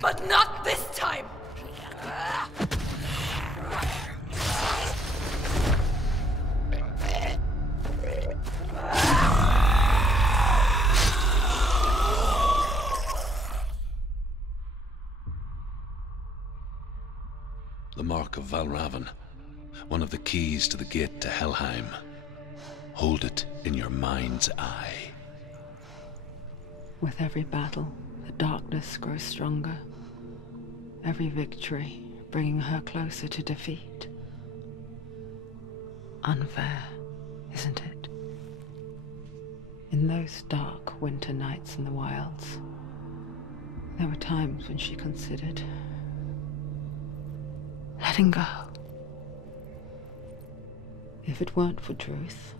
But not this time! The Mark of Valravan. One of the keys to the gate to Helheim. Hold it in your mind's eye. With every battle, the darkness grows stronger. Every victory bringing her closer to defeat. Unfair, isn't it? In those dark winter nights in the wilds, there were times when she considered letting go. If it weren't for Druth,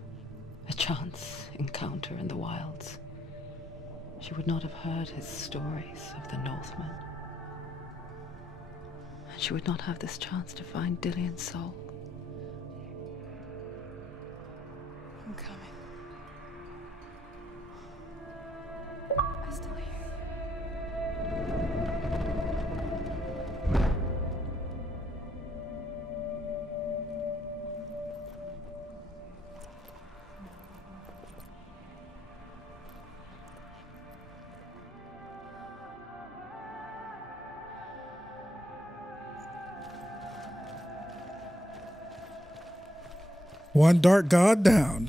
a chance encounter in the wilds, she would not have heard his stories of the Northmen. And she would not have this chance to find Dillion's soul. I'm coming. I still hear One dark god down.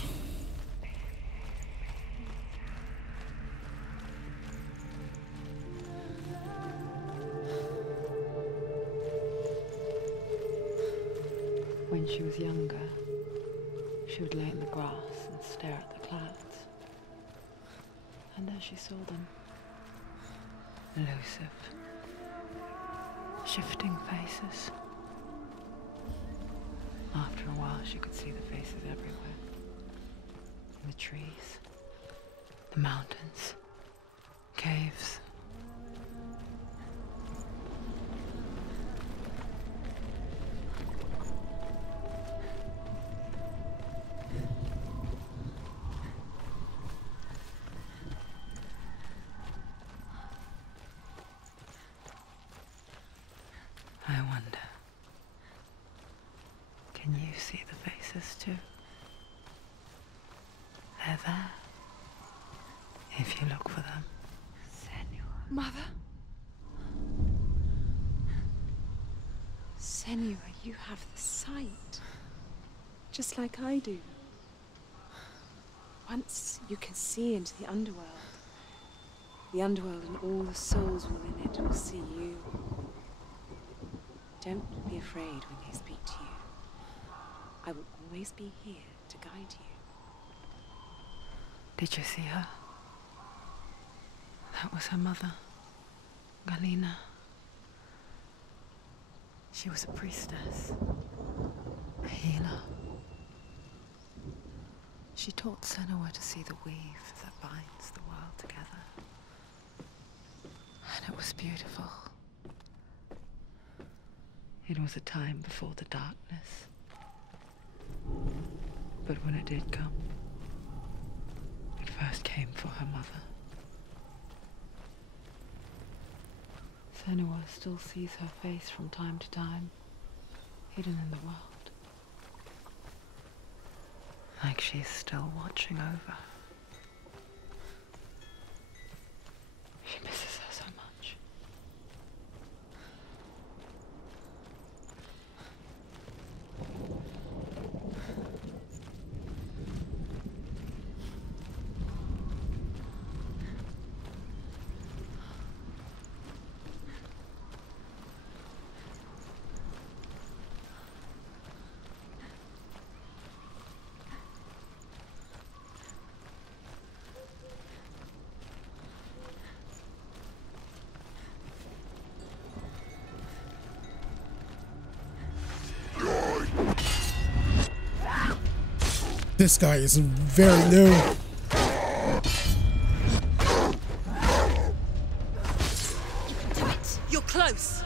When she was younger, she would lay in the grass and stare at the clouds. And there she saw them. Elusive. Shifting faces. After a while, she could see the faces everywhere. In the trees, the mountains, caves. I wonder, can you see the faces too? They're there, if you look for them. Senua. Mother? Senua, you have the sight. Just like I do. Once you can see into the underworld. The underworld and all the souls within it will see you. Don't be afraid when they speak to you. I will always be here to guide you. Did you see her? That was her mother, Galina. She was a priestess, a healer. She taught Senua to see the weave that binds the world together. And it was beautiful. It was a time before the darkness. But when it did come, it first came for her mother. Senua still sees her face from time to time, hidden in the world. Like she's still watching over. She misses her so much. This guy is very new. Do it. You're close.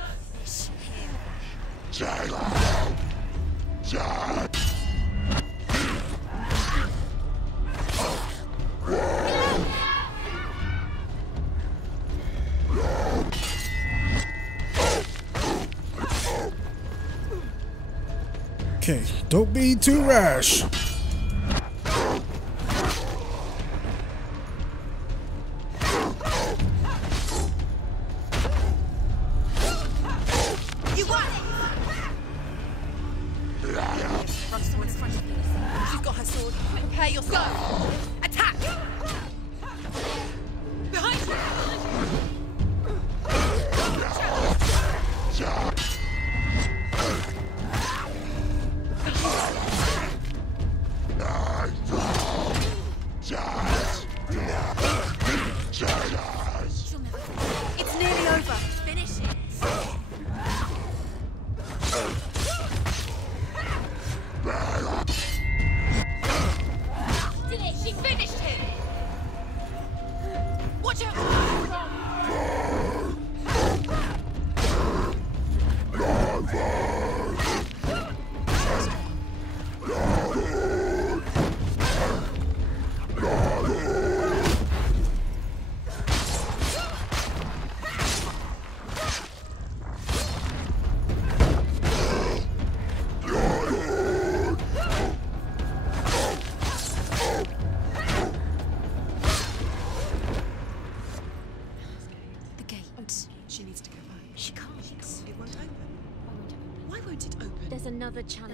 Okay, don't be too rash.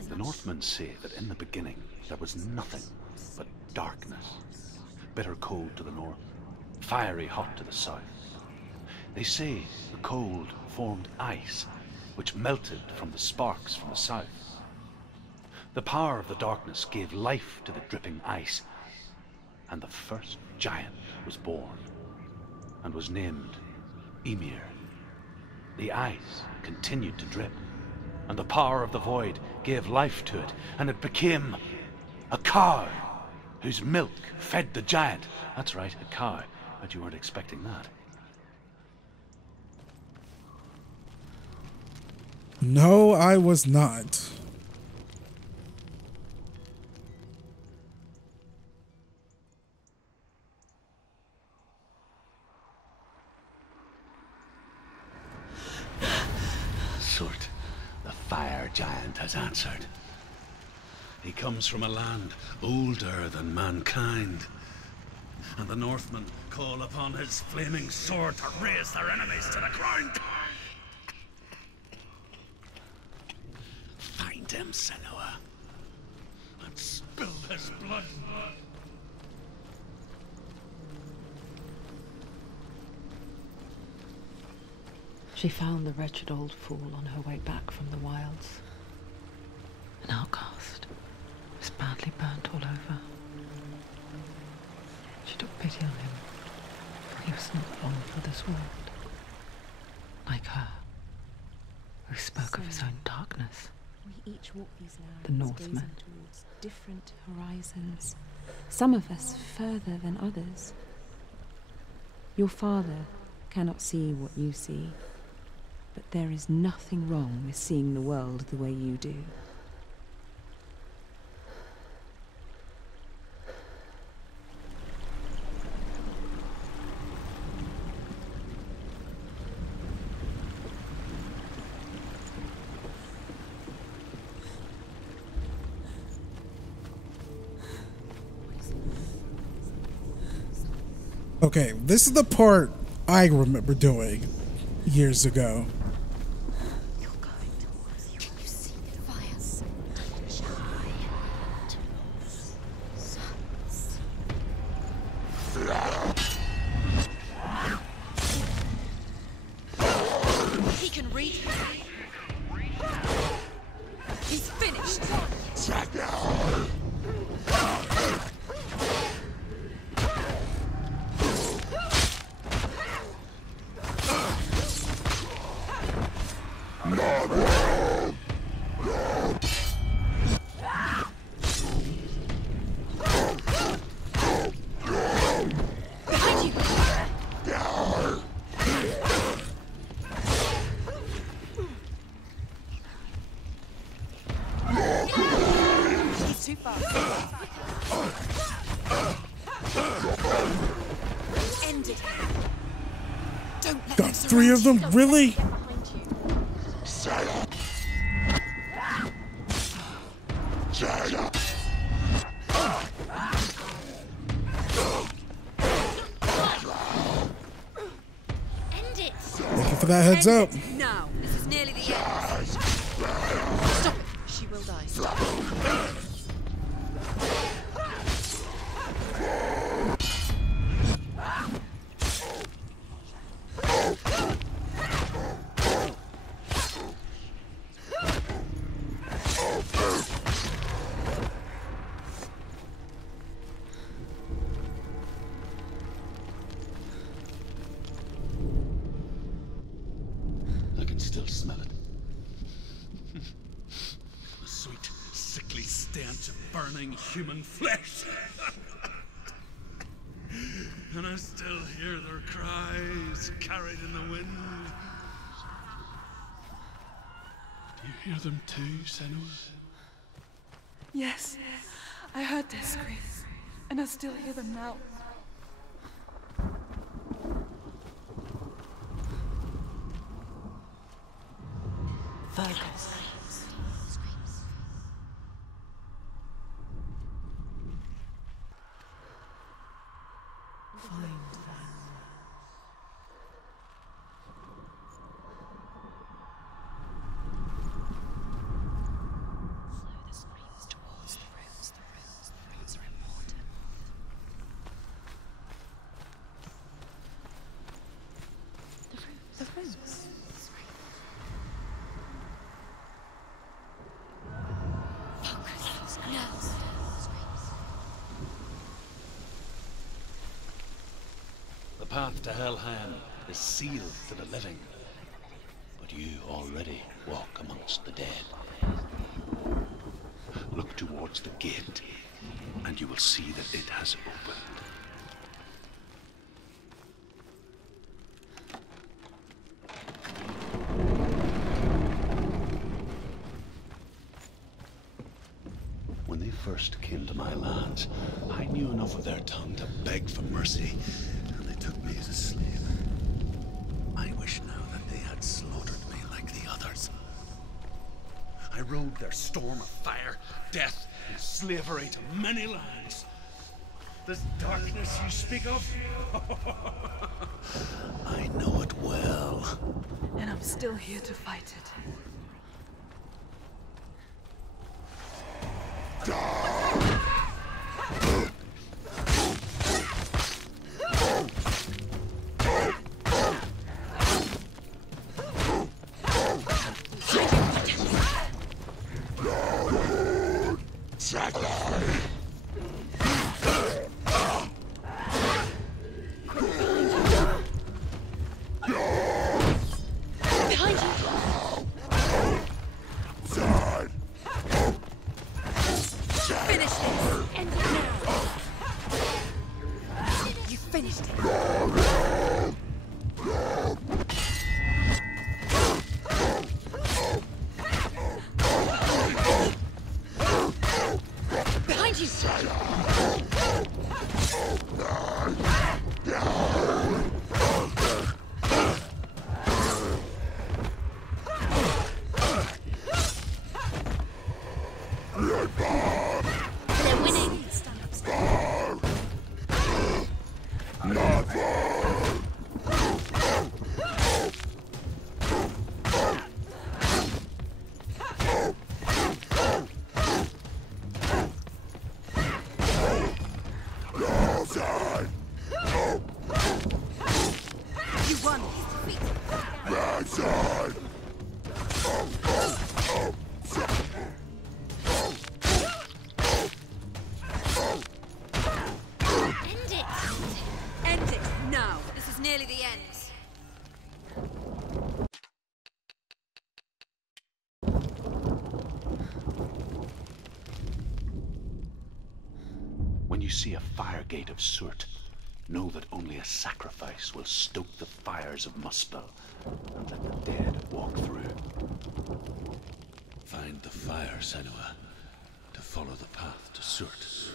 The Northmen say that in the beginning there was nothing but darkness. Bitter cold to the north, fiery hot to the south. They say the cold formed ice, which melted from the sparks from the south. The power of the darkness gave life to the dripping ice, and the first giant was born, and was named Ymir. The ice continued to drip, and the power of the void gave life to it, and it became a cow whose milk fed the giant. That's right, a cow. But you weren't expecting that. No, I was not. Sort. The fire giant has answered. He comes from a land older than mankind, and the Northmen call upon his flaming sword to raise their enemies to the ground. Find him, Senua, and spill his blood. She found the wretched old fool on her way back from the wilds. An outcast, was badly burnt all over. She took pity on him He was not long for this world. Like her, who spoke of his own darkness. We each walk these lands, The Northmen. gazing towards different horizons. Some of us further than others. Your father cannot see what you see, but there is nothing wrong with seeing the world the way you do. Okay, this is the part I remember doing years ago. You're going towards you. Can you see the fires? He can read. He's finished. Too far. End it. Don't let Got 3 of them, really? End it. Thank you for that heads up. Now, this is nearly the end. Stop it. She will die. Stop. I can still smell it. The sweet, sickly stench of burning human flesh. And I still hear their cries carried in the wind. Do you hear them too, Senua? Yes, I heard their screams, and I still hear them now. Virgos. Find them. Flow the screams towards the rooms. The rooms are important. The rooms. Focus. No. The path to Helheim is sealed to the living, but you already walk amongst the dead. Look towards the gate, and you will see that it has opened. When they first came to my lands, I knew enough of their tongue to beg for mercy, and they took me as a slave. I wish now that they had slaughtered me like the others. I rode their storm of fire, death, and slavery to many lands. This darkness you speak of, I know it well. And I'm still here to fight it. finished it. Behind you! They're winning. You won. End it. End it now. This is nearly the end. When you see a fire gate of Surt, know that only a sacrifice will stoke the fires of Muspel and let the dead walk through. Find the fire, Senua, to follow the path to Surt.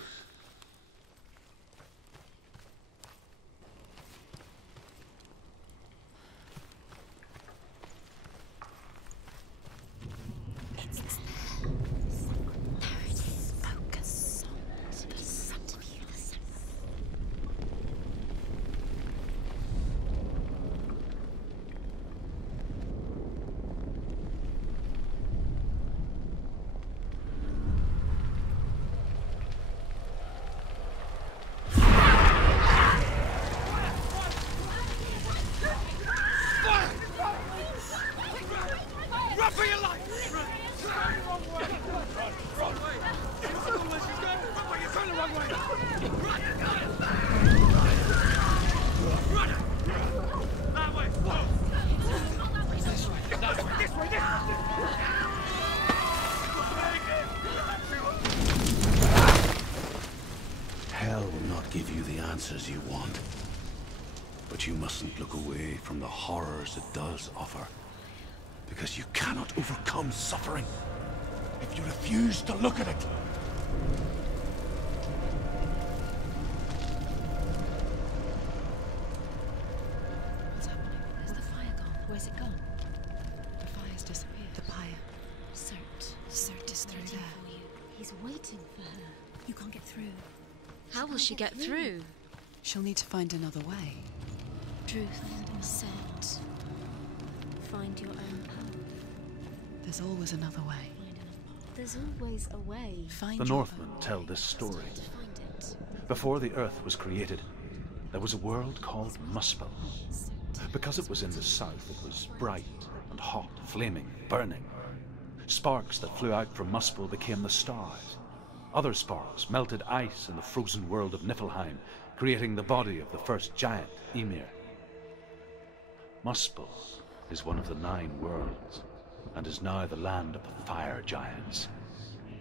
Focus on the front of you. Run for your life! Run! Wrong way! Run where she's going! Run where you're going the wrong way! Run! Run! That way! This way! That way! This way! This way! Hell will not give you the answers you want. But you mustn't look away from the horrors it does offer. Because you cannot overcome suffering if you refuse to look at it. What's happening? Where's the fire gone? Where's it gone? The fire's disappeared. The pyre. Surt is through there. For you. He's waiting for her. You can't get through. How will she get through? She'll need to find another way. Truth, Surt. Find your own path. There's always another way. There's always a way. Find The your Northmen own tell way. this story. To find it. Before the Earth was created, there was a world called Muspel. Because it was in the south, it was bright and hot, flaming, burning. Sparks that flew out from Muspel became the stars. Other sparks melted ice in the frozen world of Niflheim, creating the body of the first giant, Ymir. Muspel is one of the 9 worlds, and is now the land of the fire giants.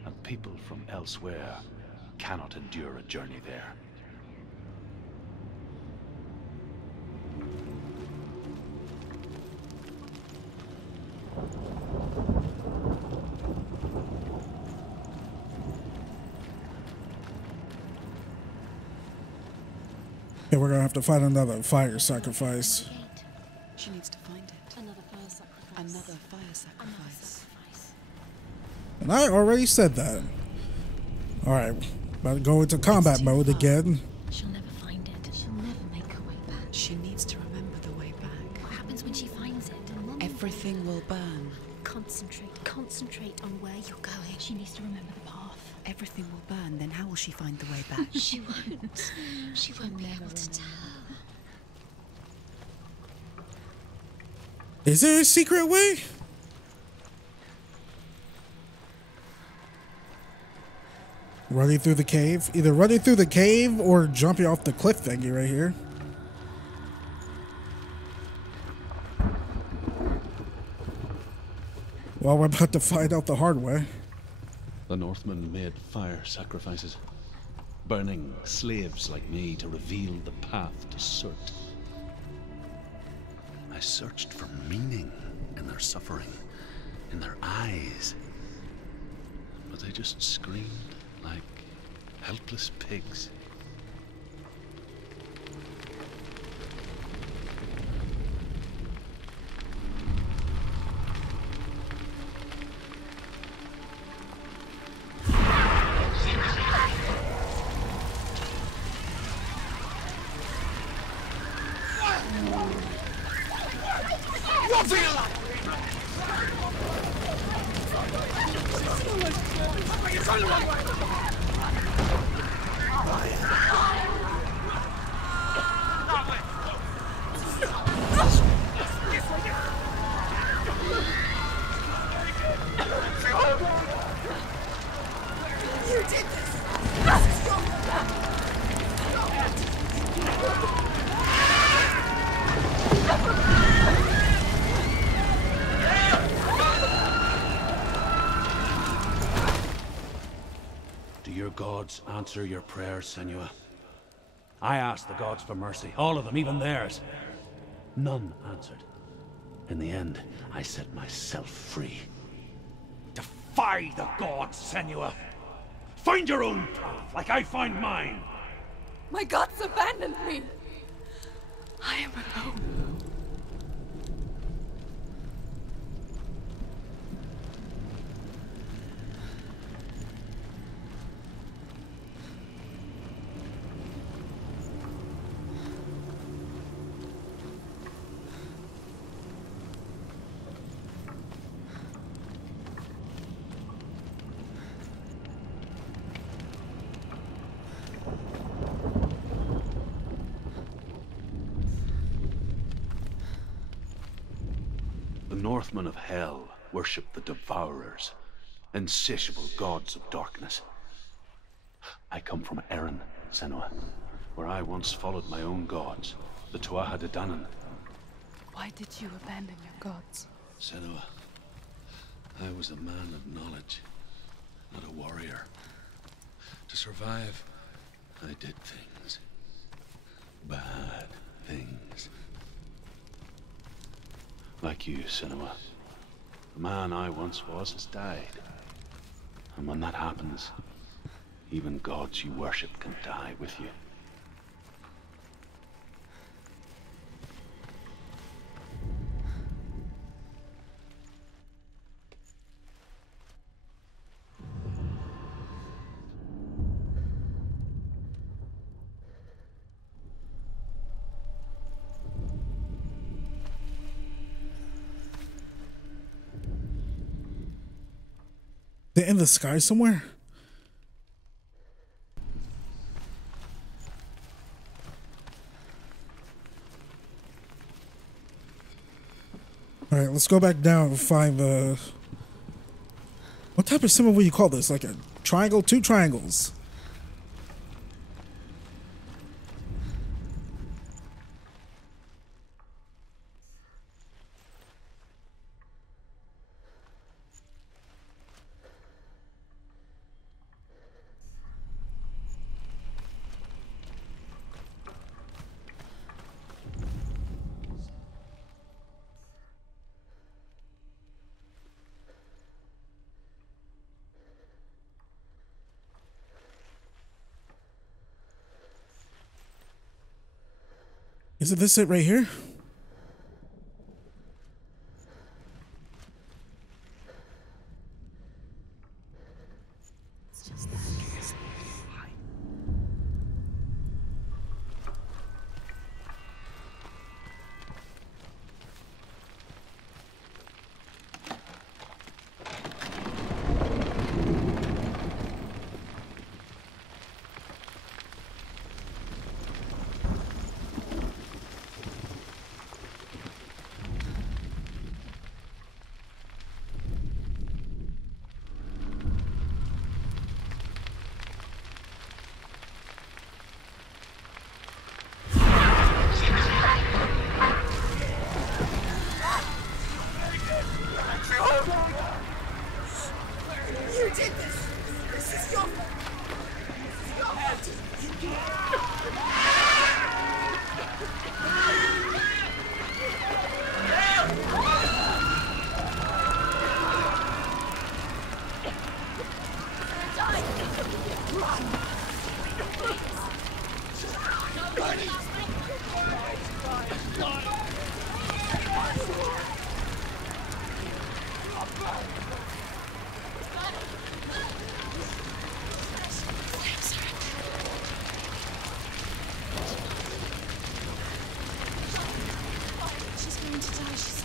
And people from elsewhere cannot endure a journey there. Yeah, we're gonna have to find another fire sacrifice. She needs to find it. Another fire sacrifice. Another fire sacrifice. And I already said that. Alright, about to go into combat mode again. She'll never find it. She'll never make her way back. She needs to remember the way back. What happens when she finds it? Everything will burn. Concentrate on where you're going. She needs to remember the path. Everything will burn, then how will she find the way back? She won't. She won't be able to tell. Is there a secret way? Running through the cave? Either running through the cave or jumping off the cliff thingy right here. Well, we're about to find out the hard way. The Northmen made fire sacrifices. burning slaves like me to reveal the path to Surt. I searched for meaning in their suffering, in their eyes. But they just screamed like helpless pigs. Answer your prayers, Senua. I asked the gods for mercy, all of them, even theirs. None answered. In the end, I set myself free. Defy the gods, Senua! Find your own path, like I find mine! My gods abandoned me! I am alone. Northmen of Hell worship the Devourers, insatiable gods of darkness. I come from Erin, Senua, where I once followed my own gods, the Tuatha De Danann. Why did you abandon your gods? Senua, I was a man of knowledge, not a warrior. To survive, I did things. Bad things. Like you, Senua. The man I once was has died. And when that happens, even gods you worship can die with you. They're in the sky somewhere? Alright, let's go back down and find the... What type of symbol would you call this? Like a triangle? Two triangles. Isn't this it right here? It's just that. She's going to die. She's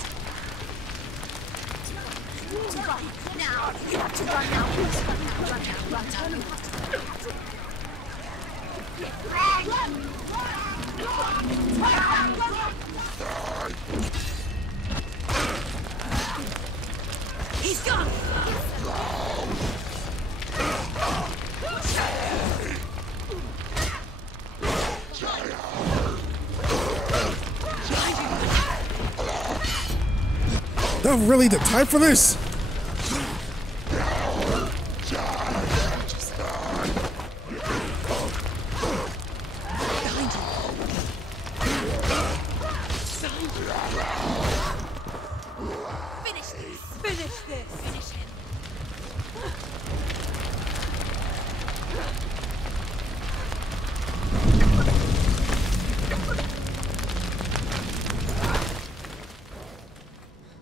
to run now. You have to run now. Please run now. Run now. Run now. He's gone. Not really the time for this.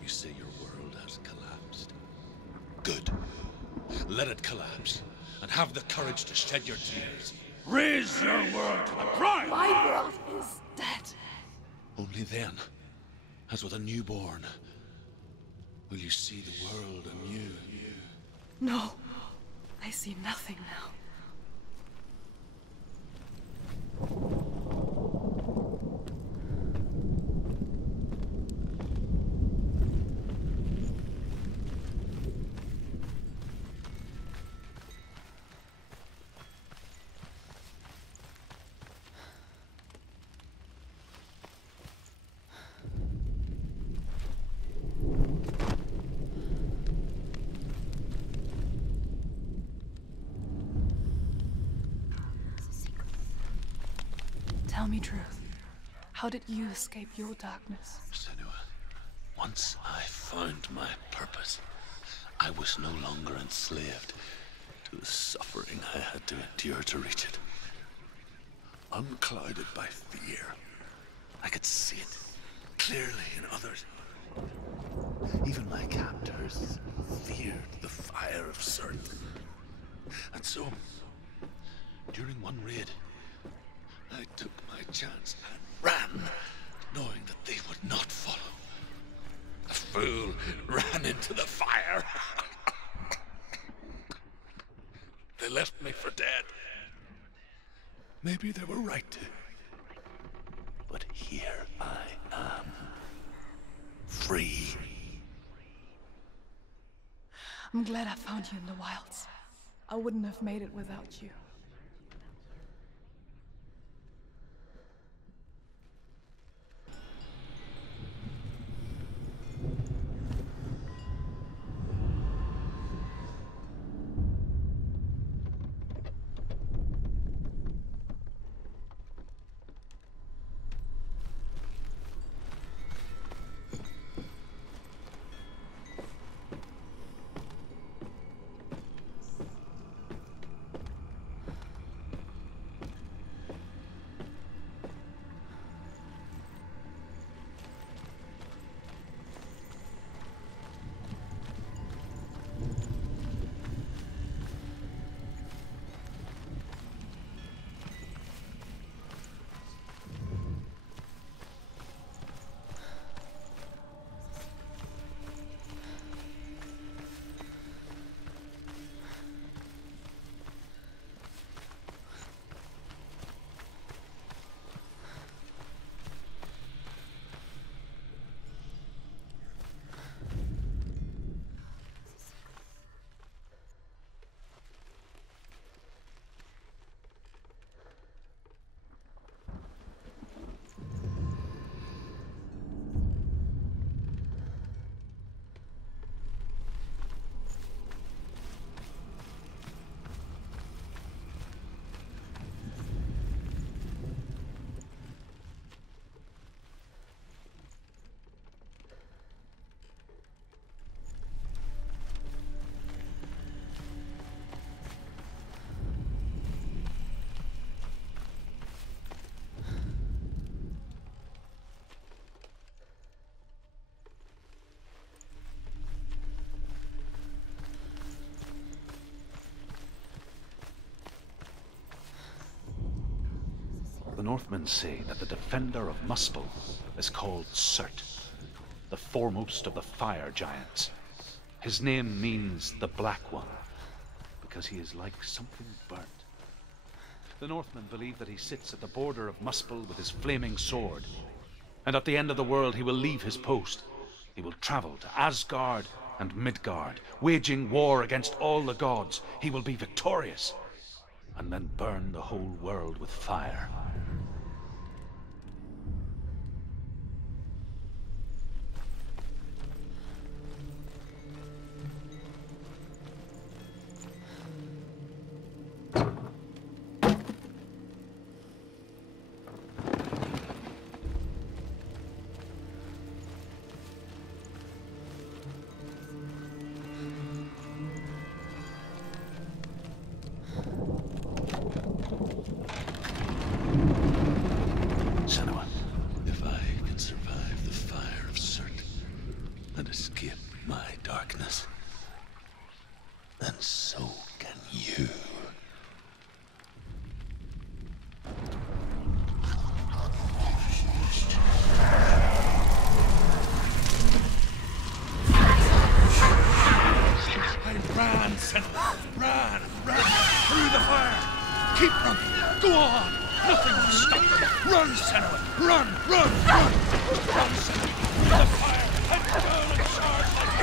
You say your world has collapsed. Good. Let it collapse, and have the courage to shed your tears. Raise your world to the prime! My world is dead. Only then, as with a newborn, will you see the world anew. No, I see nothing now. Tell me truth. How did you escape your darkness? Senua, once I found my purpose, I was no longer enslaved to the suffering I had to endure to reach it. Unclouded by fear, I could see it clearly in others. Even my captors feared the fire of Cert. And so, during one raid, I took my chance and ran, knowing that they would not follow. The fool ran into the fire. They left me for dead. Maybe they were right to. But here I am. Free. I'm glad I found you in the wilds. I wouldn't have made it without you. Northmen say that the defender of Muspel is called Surt, the foremost of the fire giants. His name means the Black One, because he is like something burnt. The Northmen believe that he sits at the border of Muspel with his flaming sword, and at the end of the world he will leave his post. He will travel to Asgard and Midgard, waging war against all the gods. He will be victorious, and then burn the whole world with fire. Senua, if I can survive the fire of Surt and escape my darkness, then so can you. Run, Senua! Run! Run! Through the fire! Keep running! Go on! Nothing will stop you! Run, Senua! Run! Run! Run! Run, Senua! Through the fire! And burn and charge like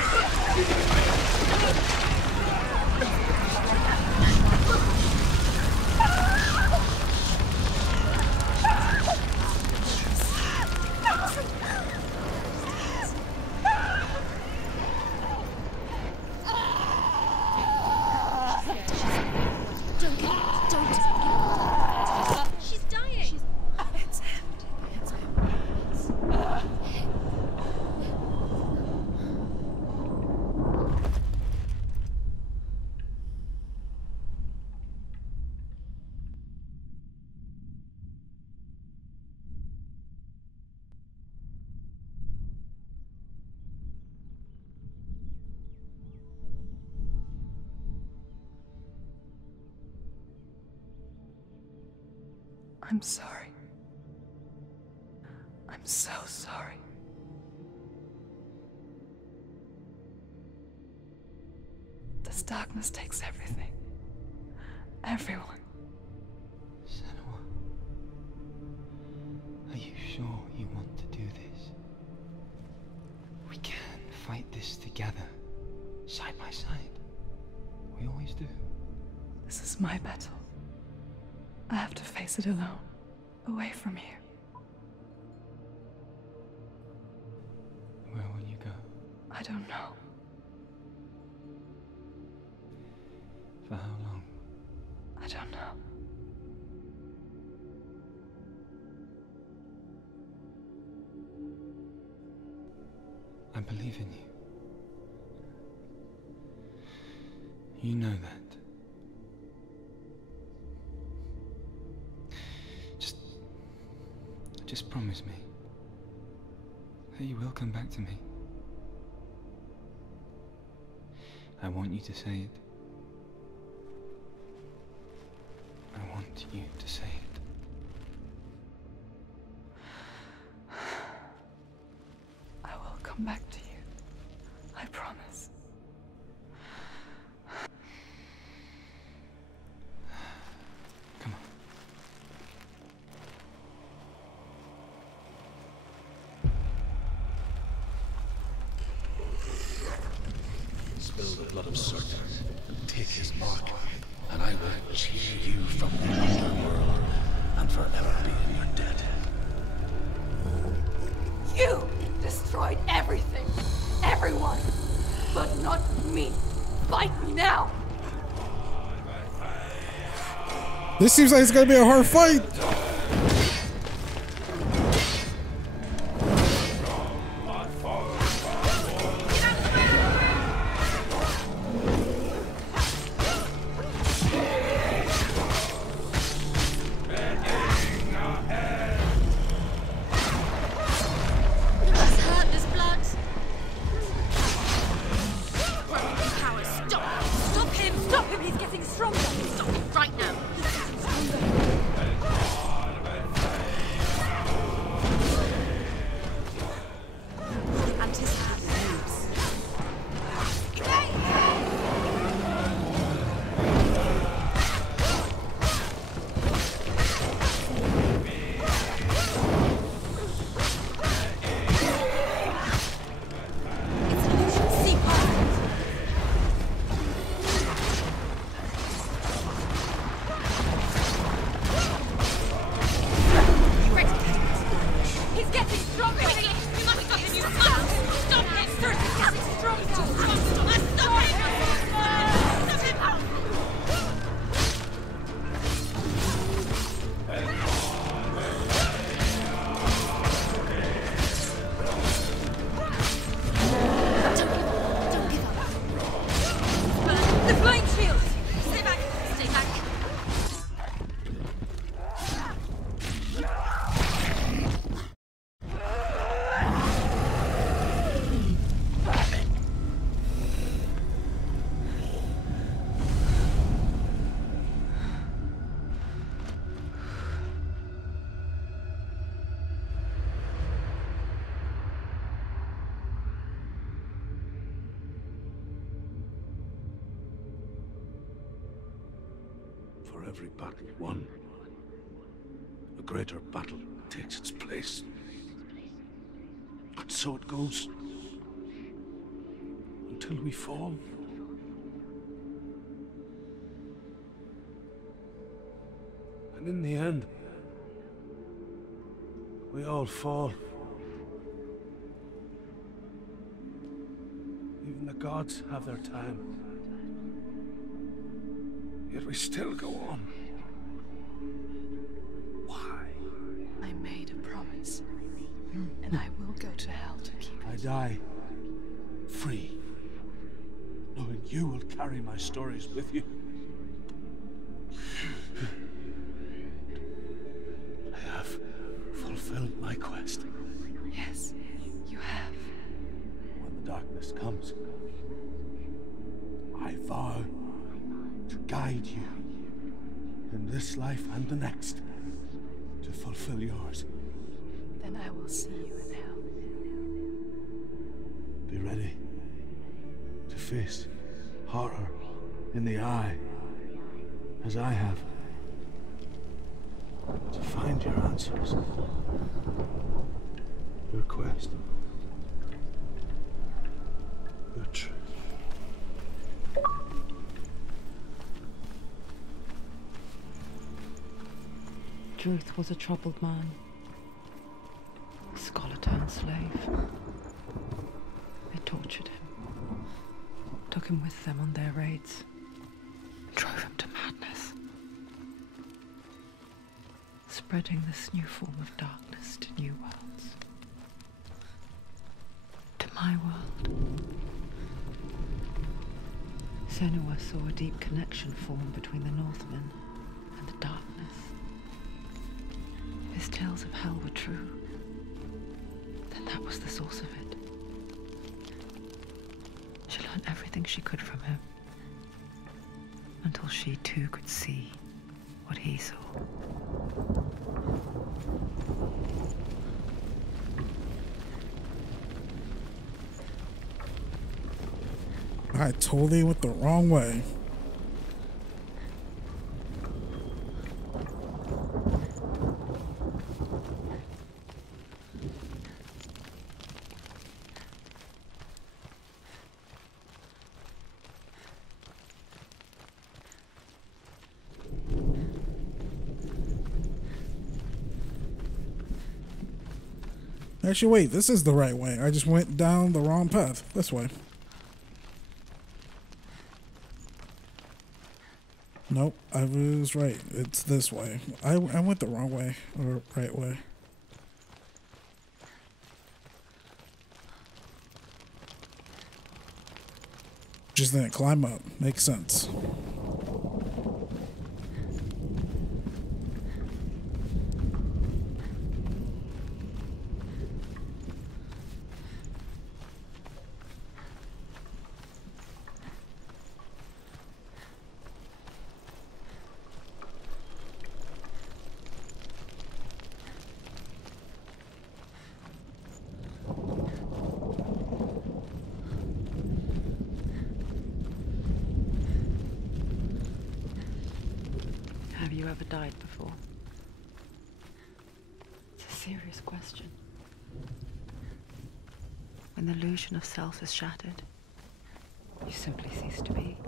She's dying. It's empty. It's I'm sorry. I'm so sorry. This darkness takes everything. Everyone. Senua, are you sure you want to do this? We can fight this together, side by side. We always do. This is my battle. I have to face it alone, away from here. Where will you go? I don't know. For how long? I don't know. I believe in you. You know that. Just promise me that you will come back to me. I want you to say it. I want you to say it. I will come back to you. I promise. Come on. Spill the blood of Surt and take his mark, and I will cheer you from the underworld and forever be in your debt. You destroyed everything, everyone, but not me. Fight me now. This seems like it's gonna be a hard fight. Stop him! He's getting stronger! Stop him right now! He's getting stronger! For every battle won, a greater battle takes its place. And so it goes. Until we fall. And in the end, we all fall. Even the gods have their time. Yet we still go on. Why? I made a promise, and I will go to hell to keep it. I die free, knowing you will carry my stories with you. I have fulfilled my quest. Yes, you have. When the darkness comes, I vow to guide you in this life and the next to fulfill yours. Then I will see you in hell. Be ready to face horror in the eye, as I have. To find your answers. Your quest. Your truth. Truth was a troubled man. Scholar turned slave. They tortured him. Took him with them on their raids. Drove him to madness. Spreading this new form of darkness to new worlds. To my world. Senua saw a deep connection form between the Northmen and the darkness. His tales of hell were true. Then that was the source of it. She learned everything she could from him. Until she too could see what he saw. I totally went the wrong way. Actually, wait, this is the right way. I just went down the wrong path. This way. Nope, I was right. It's this way. I went the wrong way, or right way. Just didn't climb up. Makes sense. Have you ever died before? It's a serious question. When the illusion of self is shattered, you simply cease to be.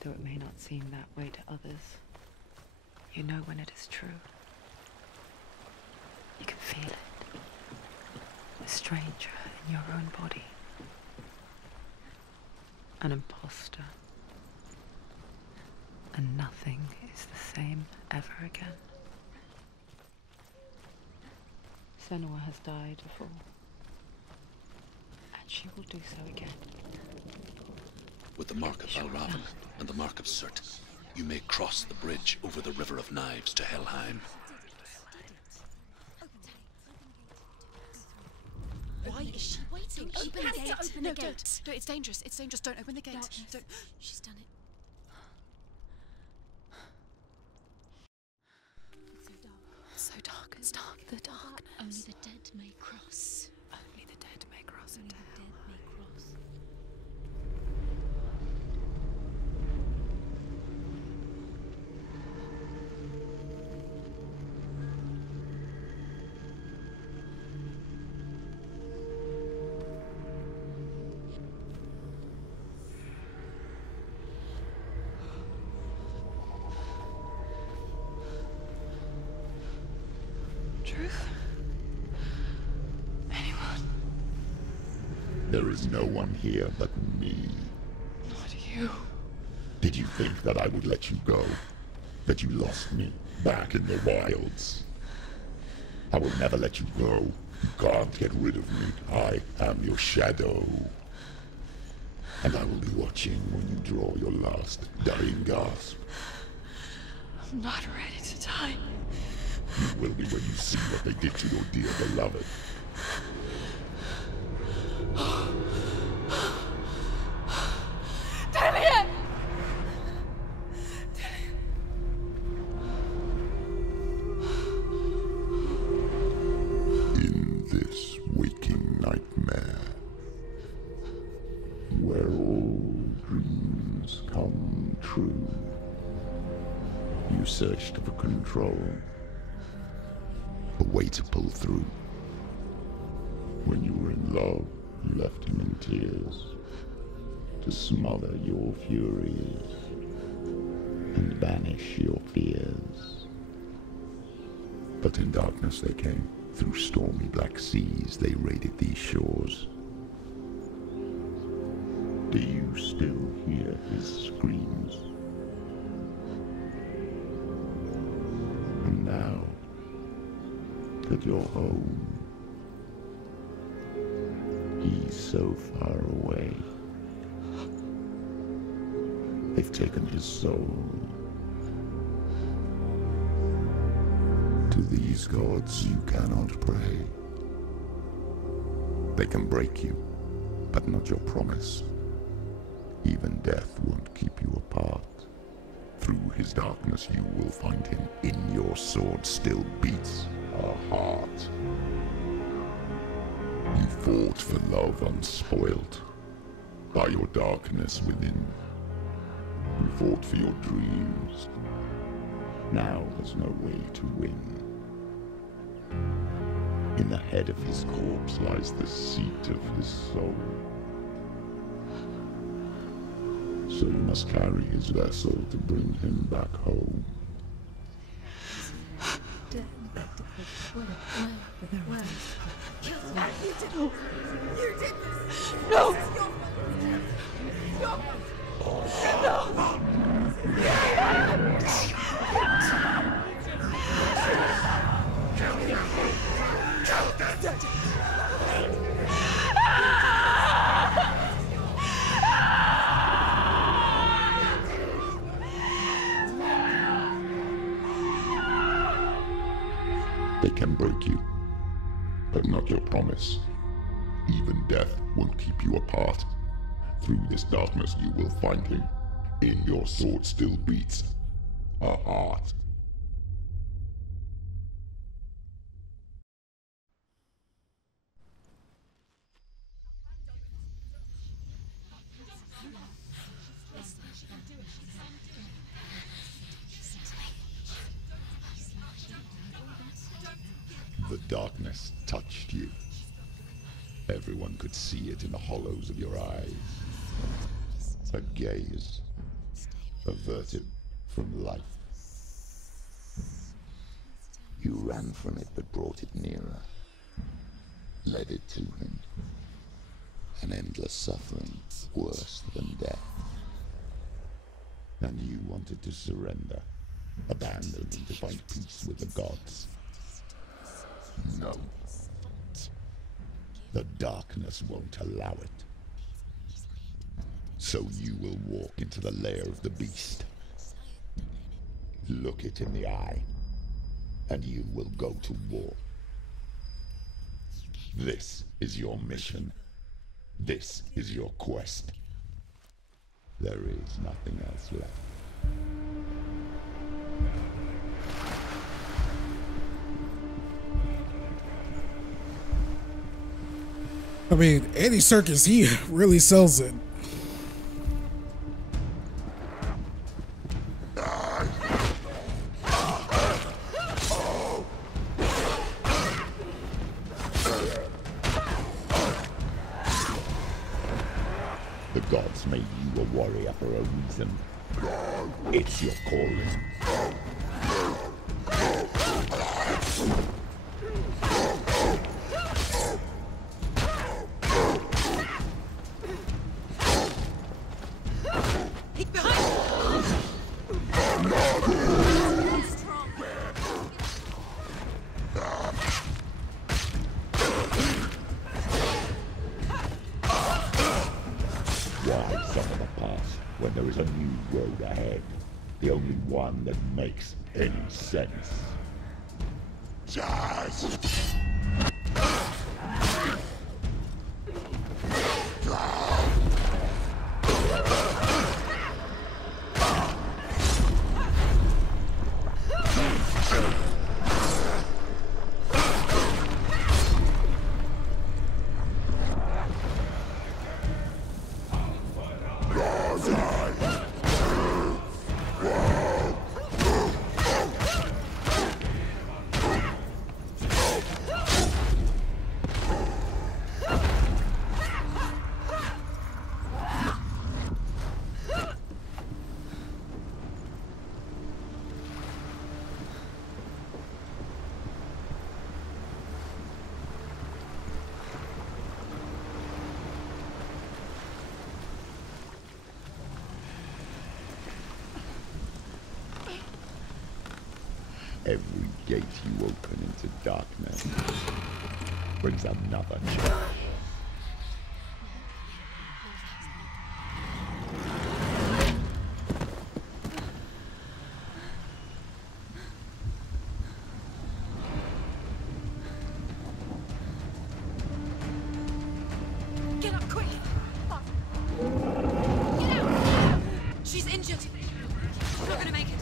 Though it may not seem that way to others, you know when it is true. You can feel it. A stranger in your own body. An imposter. And nothing is the same ever again. Senua has died before. And she will do so again. With the mark of Valravan and the mark of Surt, you may cross the bridge over the River of Knives to Helheim. Why is she waiting? Open the gate. Open the gate. No, it's dangerous. It's dangerous. Don't open the gate. Don't. She's done it. So dark. It's dark. The darkness. Only the dead may cross. Only the dead may cross Only into the hell. dead may cross. truth? Anyone? There is no one here but me. Not you. Did you think that I would let you go? That you lost me back in the wilds? I will never let you go. You can't get rid of me. I am your shadow. And I will be watching when you draw your last dying gasp. I'm not ready to die. You will be when you see what they did to your dear beloved. Delia! In this waking nightmare, where all dreams come true, you searched for control, a way to pull through. When you were in love, you left him in tears, to smother your furies and banish your fears. But in darkness they came, through stormy black seas they raided these shores. Do you still hear his screams? And now that you're home, he's so far away. They've taken his soul. To these gods you cannot pray. They can break you, but not your promise. Even death won't keep you apart. Through his darkness you will find him. In your sword still beats a heart. You fought for love unspoilt by your darkness within. You fought for your dreams. Now there's no way to win. In the head of his corpse lies the seat of his soul. So you must carry his vessel to bring him back home. Where? You did this! You did this! No! No! No! They can break you, but not your promise. Even death won't keep you apart. Through this darkness you will find him. In your sword still beats a heart. The darkness touched you. Everyone could see it in the hollows of your eyes. A gaze averted from life. You ran from it but brought it nearer. Led it to him. An endless suffering, worse than death. And you wanted to surrender, abandon and to find peace with the gods. No. The darkness won't allow it. So you will walk into the lair of the beast. Look it in the eye, and you will go to war. This is your mission. This is your quest. There is nothing else left. I mean, Andy Serkis, he really sells it. The gods made you a warrior for a reason. It's your calling. There is a new road ahead. The only one that makes any sense. Jazz! Every gate you open into darkness brings another change. Get up quick! Get out! She's injured. We're not gonna make it.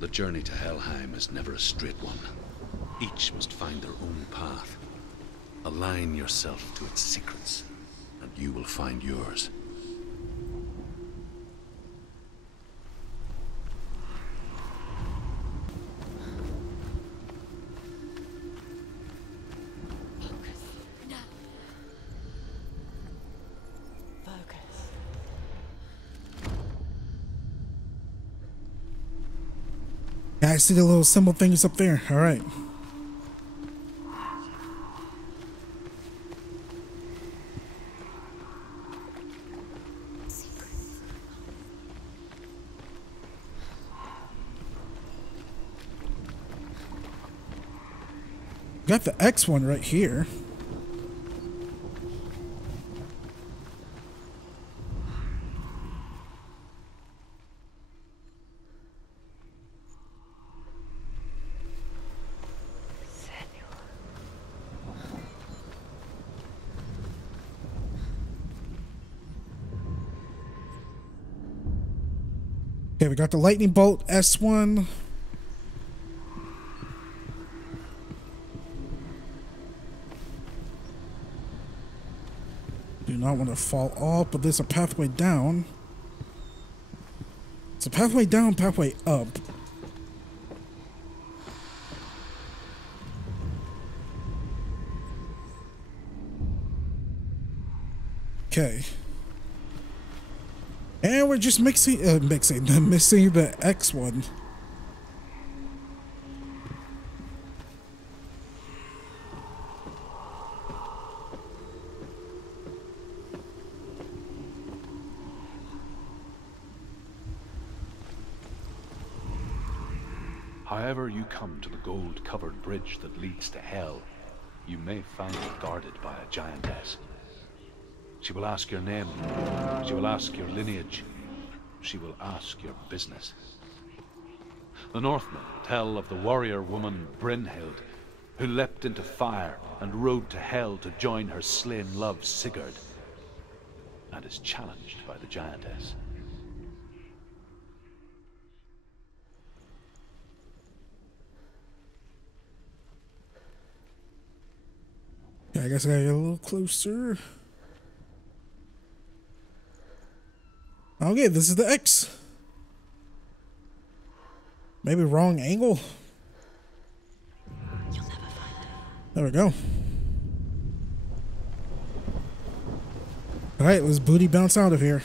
The journey to Helheim is never a straight one. Each must find their own path. Align yourself to its secrets, and you will find yours. Yeah, I see the little symbol things up there. All right. Got the X one right here. Okay, we got the lightning bolt S1. Do not want to fall off, but there's a pathway down. It's a pathway down, pathway up. Okay. And we're just missing the X1. However you come to the gold-covered bridge that leads to Hell, you may find it guarded by a giantess. She will ask your name, she will ask your lineage, she will ask your business. The Northmen tell of the warrior woman Brynhild, who leapt into fire and rode to Hell to join her slain love Sigurd, and is challenged by the giantess. I guess I gotta get a little closer. Okay, this is the X. Maybe wrong angle. You'll never find her. There we go. Alright, let's booty bounce out of here.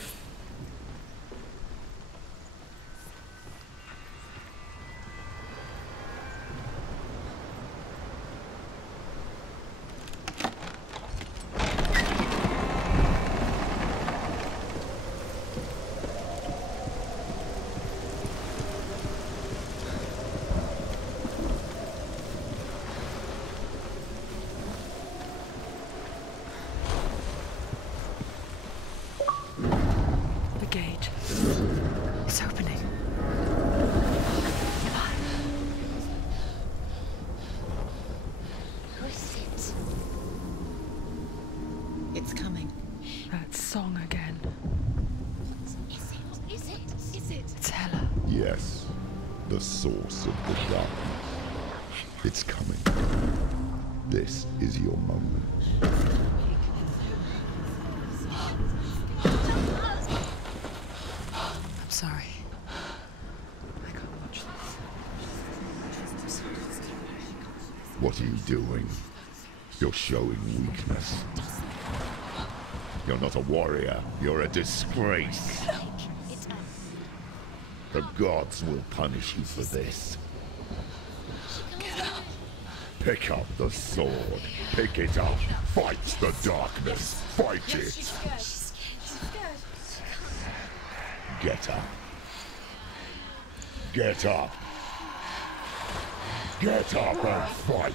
Yes, the source of the darkness. It's coming. This is your moment. I'm sorry. I can't watch this. What are you doing? You're showing weakness. You're not a warrior. You're a disgrace. The gods will punish you for this. Pick up the sword. Pick it up. Fight the darkness. Fight it. Get up. Get up. Get up and fight.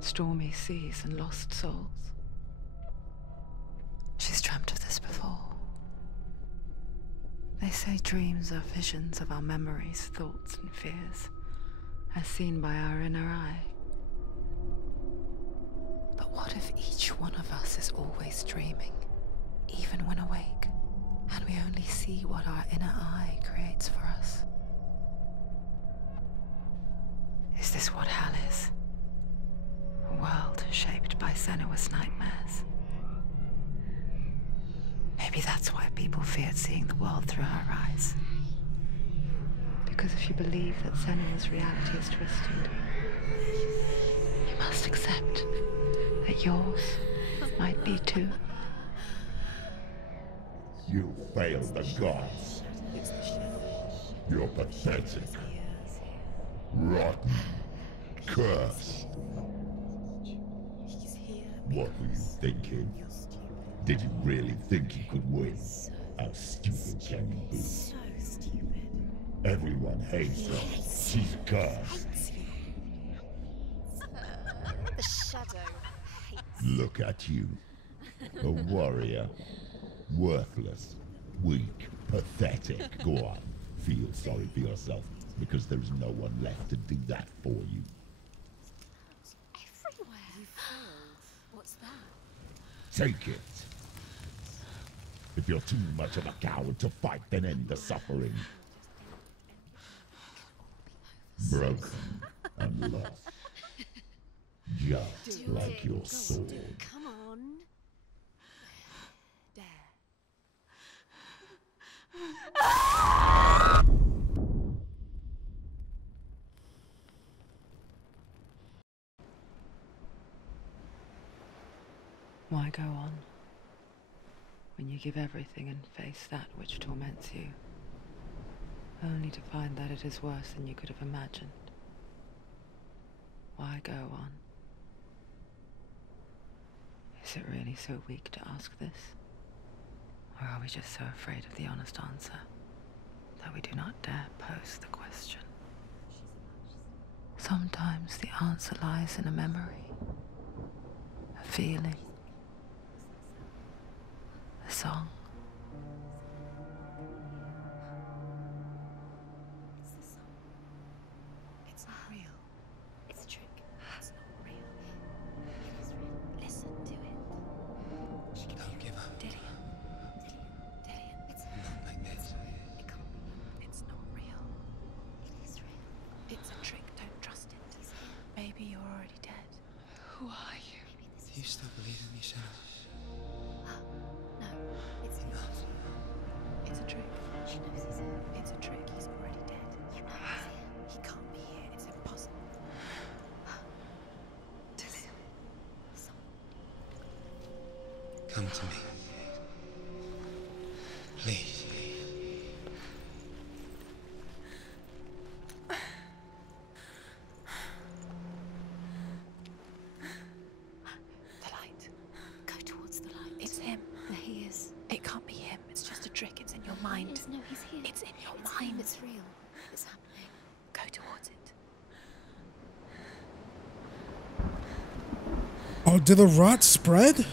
Stormy seas and lost souls. She's dreamt of this before. They say dreams are visions of our memories, thoughts and fears, as seen by our inner eye. But what if each one of us is always dreaming, even when awake, and we only see what our inner eye creates for us? Is this what hell is? A world shaped by Senua's nightmares. Maybe that's why people feared seeing the world through her eyes. Because if you believe that Senua's reality is twisted, you must accept that yours might be too. You failed the gods. You're pathetic. Rotten. Cursed. What were you thinking? Did you really think you could win? How stupid can you be? So stupid. Everyone hates her. She's cursed. The shadow hates. Look at you. A warrior. Worthless. Weak, pathetic. Go on. Feel sorry for yourself, because there's no one left to do that for you. Everywhere. You failed. What's that? Take it. If you're too much of a coward to fight, then end the suffering. Broken and lost. Just like your sword. Come on. Dare. Why go on when you give everything and face that which torments you, only to find that it is worse than you could have imagined? Why go on? Is it really so weak to ask this? Or are we just so afraid of the honest answer that we do not dare pose the question? Sometimes the answer lies in a memory, a feeling, a song. It's the song. It's not real. It's a trick. It's not real. It is real. Listen to it. She can Don't give up. Dillian. It's Not like this. It can't be. It's not real. It is real. It's a trick. Don't trust it. Maybe you're already dead. Who are you? Do you still believe in me, Senua? No, it's Enough. It's a trick. She knows he's here. It's a trick. He's already dead. You know he's here. He can't be here. It's impossible. Dillian. Come to me. Please. The light. Go towards the light. It's him. There he is. It can't be him. It's just a trick. It's in your mind. No, he's here. It's in your It's mind. him. It's real. It's happening. Go towards it. Oh, did the rot spread?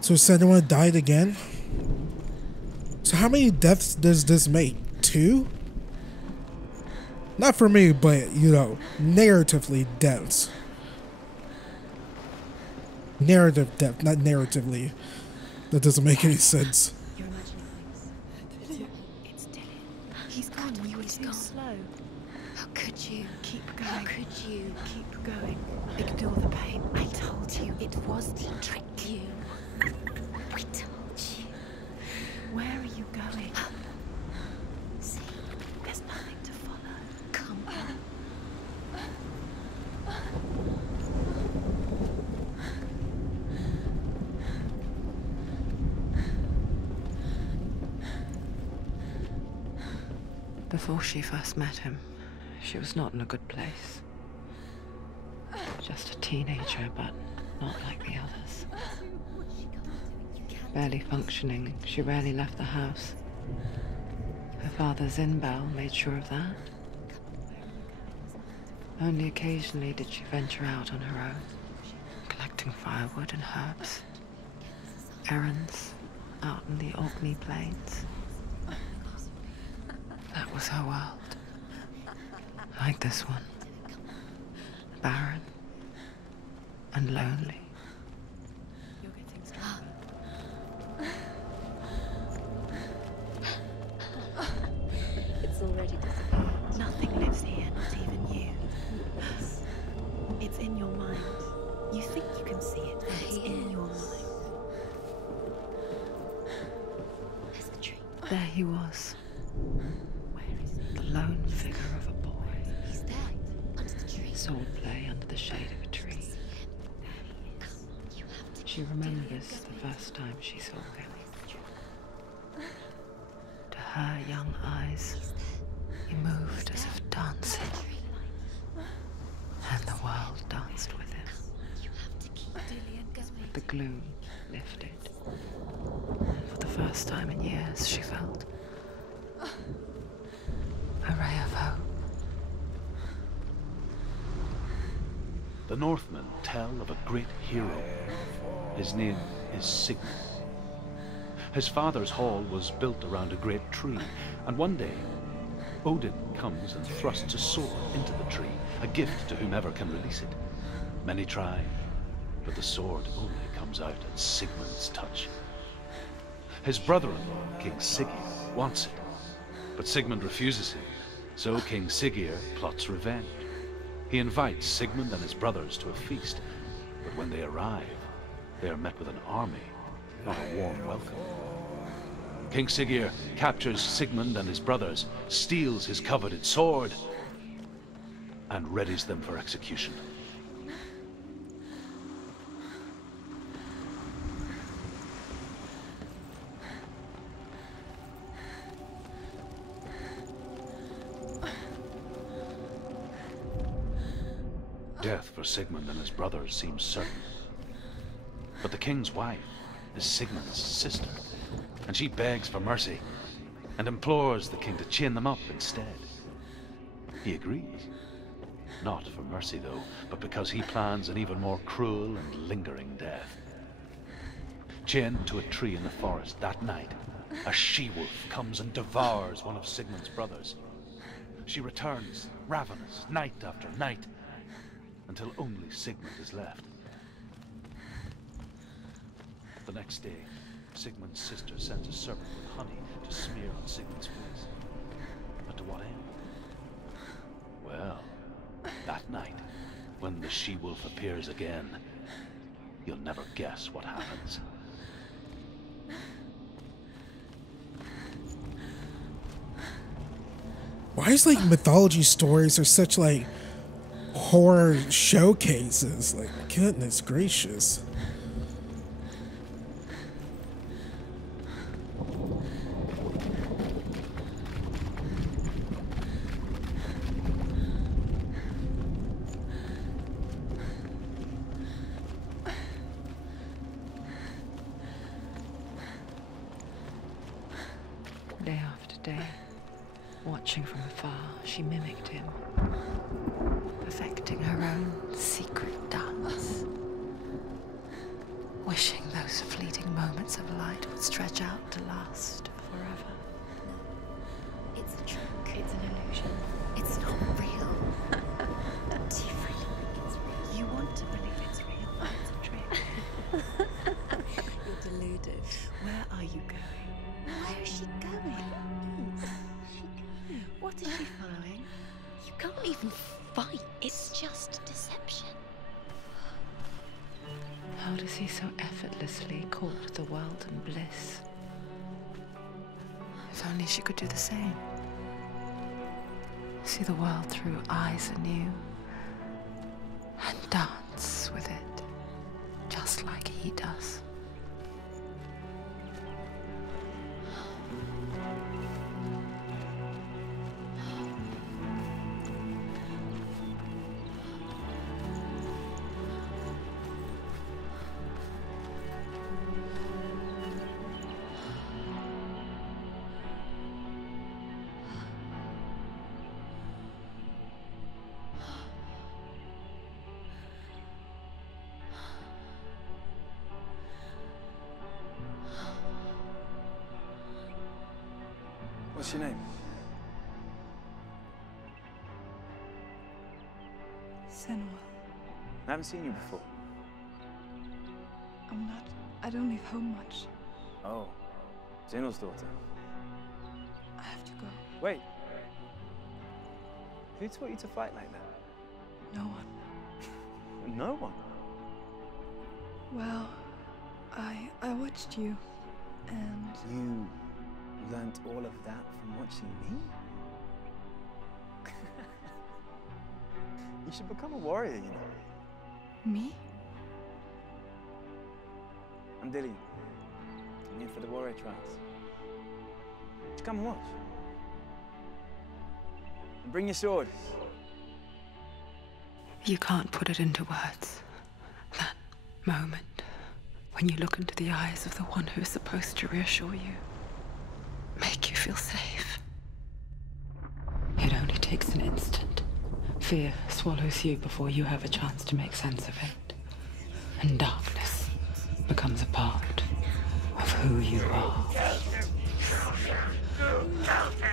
So Senua died again? So how many deaths does this make? 2? Not for me, but, you know, narratively deaths. Narrative death, not narratively. That doesn't make any sense. You're imagining things. It's Dillian. He's gone. You were too slow. How could you? Keep going. How could you? Keep going. Ignore the pain. I told you it was the trick. You. I told you. Where are you going? See, there's nothing to follow. Come on. Before she first met him, she was not in a good place. Just a teenager, but not like the others. Barely functioning, she rarely left the house. Her father's in-bell made sure of that. Only occasionally did she venture out on her own, collecting firewood and herbs. Errands out in the Orkney Plains. That was her world. Like this one. Barren and lonely. You're getting stronger. It's already disappeared. Nothing lives here, not even you. It's in your mind. You think you can see it, but it's in your mind. There's the tree. There he was, Where is it? the lone figure of a boy. He's there. Under the tree. Swordplay under the shade of a tree. You have to. She remembers the first time she saw him. To her young eyes, he moved as if dancing, and the world danced with him. You have to keep Dillian, go away. The gloom lifted. And for the first time in years, she felt a ray of hope. The Northmen tell of a great hero. His name is Sigmund. His father's hall was built around a great tree, and one day, Odin comes and thrusts a sword into the tree, a gift to whomever can release it. Many try, but the sword only comes out at Sigmund's touch. His brother-in-law, King Siggeir, wants it, but Sigmund refuses him, so King Siggeir plots revenge. He invites Sigmund and his brothers to a feast, but when they arrive, they are met with an army, not a warm welcome. King Siggeir captures Sigmund and his brothers, steals his coveted sword, and readies them for execution. Death for Sigmund and his brothers seems certain. But the king's wife is Sigmund's sister, and she begs for mercy and implores the king to chain them up instead. He agrees. Not for mercy, though, but because he plans an even more cruel and lingering death. Chained to a tree in the forest that night, a she-wolf comes and devours one of Sigmund's brothers. She returns, ravenous, night after night, until only Sigmund is left. The next day, Sigmund's sister sends a serpent with honey to smear on Sigmund's face. But to what end? Well, that night, when the she-wolf appears again, you'll never guess what happens. Why is like mythology stories are such like horror showcases? Like, goodness gracious. Day after day, watching from afar, she mimicked him, perfecting her own secret dance, wishing those fleeting moments of light would stretch out to last forever. It's a trick. It's an illusion. It's not real. Do you really think it's real? You want to believe it's real, but it's a trick. You're deluded. Where are you going? Where is she going? What is she following? You can't even fight. It's just deception. How does he so effortlessly court the world and bliss? If only she could do the same. See the world through eyes anew and dance with it, just like he does. What's your name? Senua. I haven't seen you before. I don't leave home much. Oh, Zenua's daughter. I have to go. Wait. Who taught you to fight like that? No one. No one? Well, I watched you, and... You learnt all of that from watching me? You should become a warrior, you know. Me? I'm Dillian. I'm here for the warrior trials. Just come and watch. And bring your sword. You can't put it into words. That moment when you look into the eyes of the one who is supposed to reassure you, make you feel safe. It only takes an instant Fear swallows you before you have a chance to make sense of it. And darkness becomes a part of who you are.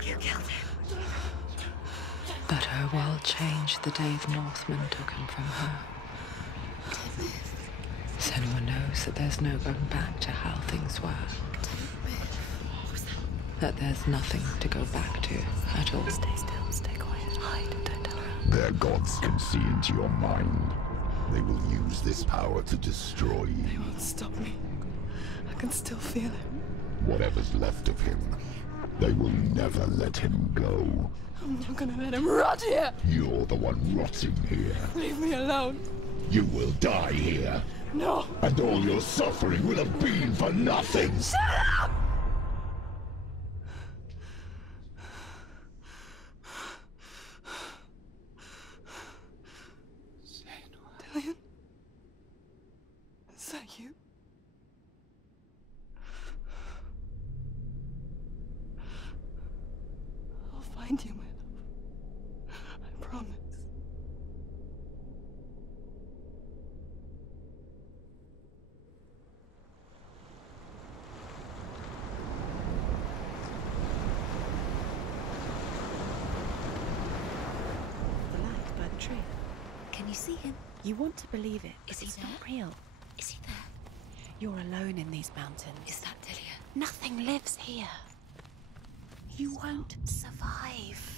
You killed him. But her world changed the day the Northmen took him from her. Senua knows that there's no going back to how things were. That there's nothing to go back to at all. Stay still, stay quiet, hide, don't tell her. Their gods can see into your mind. They will use this power to destroy you. They won't stop me. I can still feel him. Whatever's left of him, they will never let him go. I'm not gonna let him rot here. You're the one rotting here. Leave me alone. You will die here. No. And all your suffering will have been for nothing. Shut up! Dillion? Is that you? I'll find you, my love. I promise. The lad by the tree. Can you see him? You want to believe it, Is but he it's not there? real. Is he there? You're alone in these mountains. Is that Dillion? Nothing lives here. You won't survive.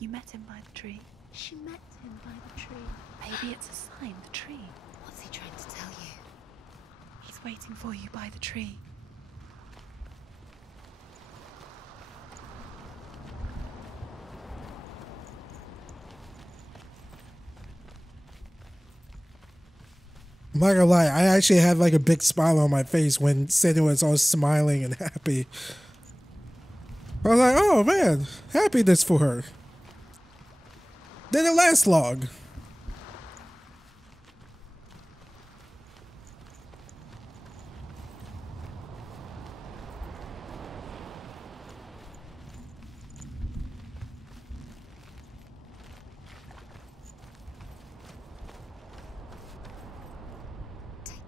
You met him by the tree. She met him by the tree. Maybe it's a sign, the tree. What's he trying to tell you? He's waiting for you by the tree. I'm not gonna lie, I actually had like a big smile on my face when Senua was all smiling and happy. I was like, oh man, happiness for her. Then the last log.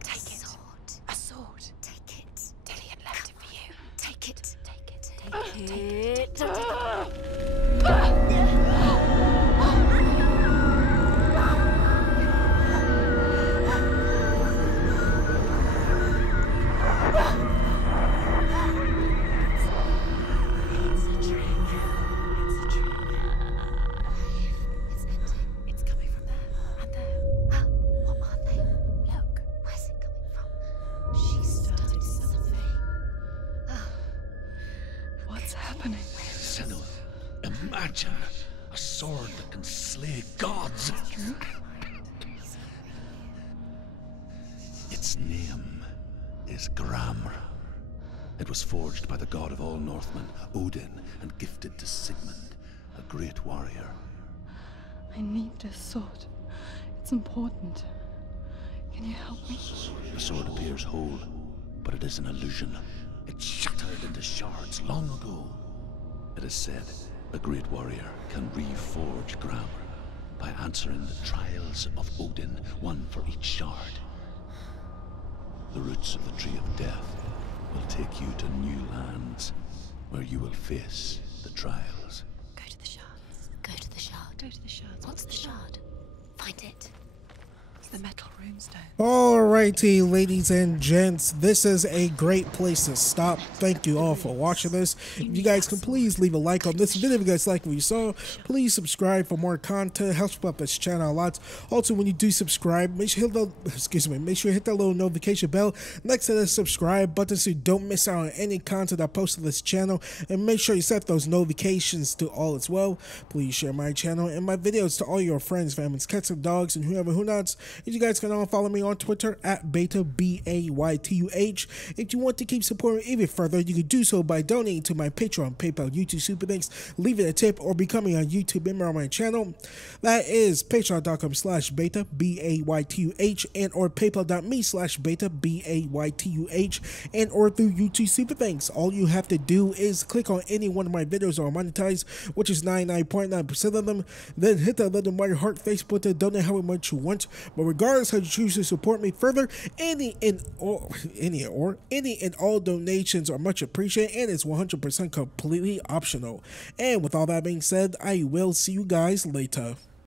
Take a sword. A sword. Take it. Dillion left it for you. Take it. Take it. Take it. It's coming from there and there. What are they? Look, where's it coming from? She started something. What's happening? Senua, imagine a sword that can slay gods. Its name is Gramr. It was forged by the god of all Northmen, Odin, and gifted to Sigmund, a great warrior. I need this sword. It's important. Can you help me? The sword appears whole, but it is an illusion. It shattered into shards long ago. It is said a great warrior can reforge Gramr by answering the trials of Odin, one for each shard. The roots of the Tree of Death will take you to new lands, where you will face the trials. Go to the shards. Go to the shard. Go to the shards. What's the shard? Find it. It's the metal runestone. Alrighty, ladies and gents, this is a great place to stop. Thank you all for watching this. If you guys can please leave a like on this video if you guys like what you saw. Please subscribe for more content. Helps up this channel a lot. Also, when you do subscribe, make sure you hit that little notification bell next to the subscribe button so you don't miss out on any content I post on this channel. And make sure you set those notifications to all as well. Please share my channel and my videos to all your friends, families, cats, and dogs, and whoever who nots. You guys can all follow me on Twitter at Baytuh, Baytuh. If you want to keep supporting me even further, you can do so by donating to my Patreon, PayPal, YouTube Super Thanks, leaving a tip, or becoming a YouTube member on my channel. That is patreon.com/Baytuh, Baytuh, and or paypal.me/Baytuh, Baytuh, and or through YouTube Super Thanks. All you have to do is click on any one of my videos or monetize, which is 99.9% of them, then hit that little white heart face button to donate however much you want. But regardless how you choose to support me further, any and all donations are much appreciated, and it's 100% completely optional. And with all that being said, I will see you guys later.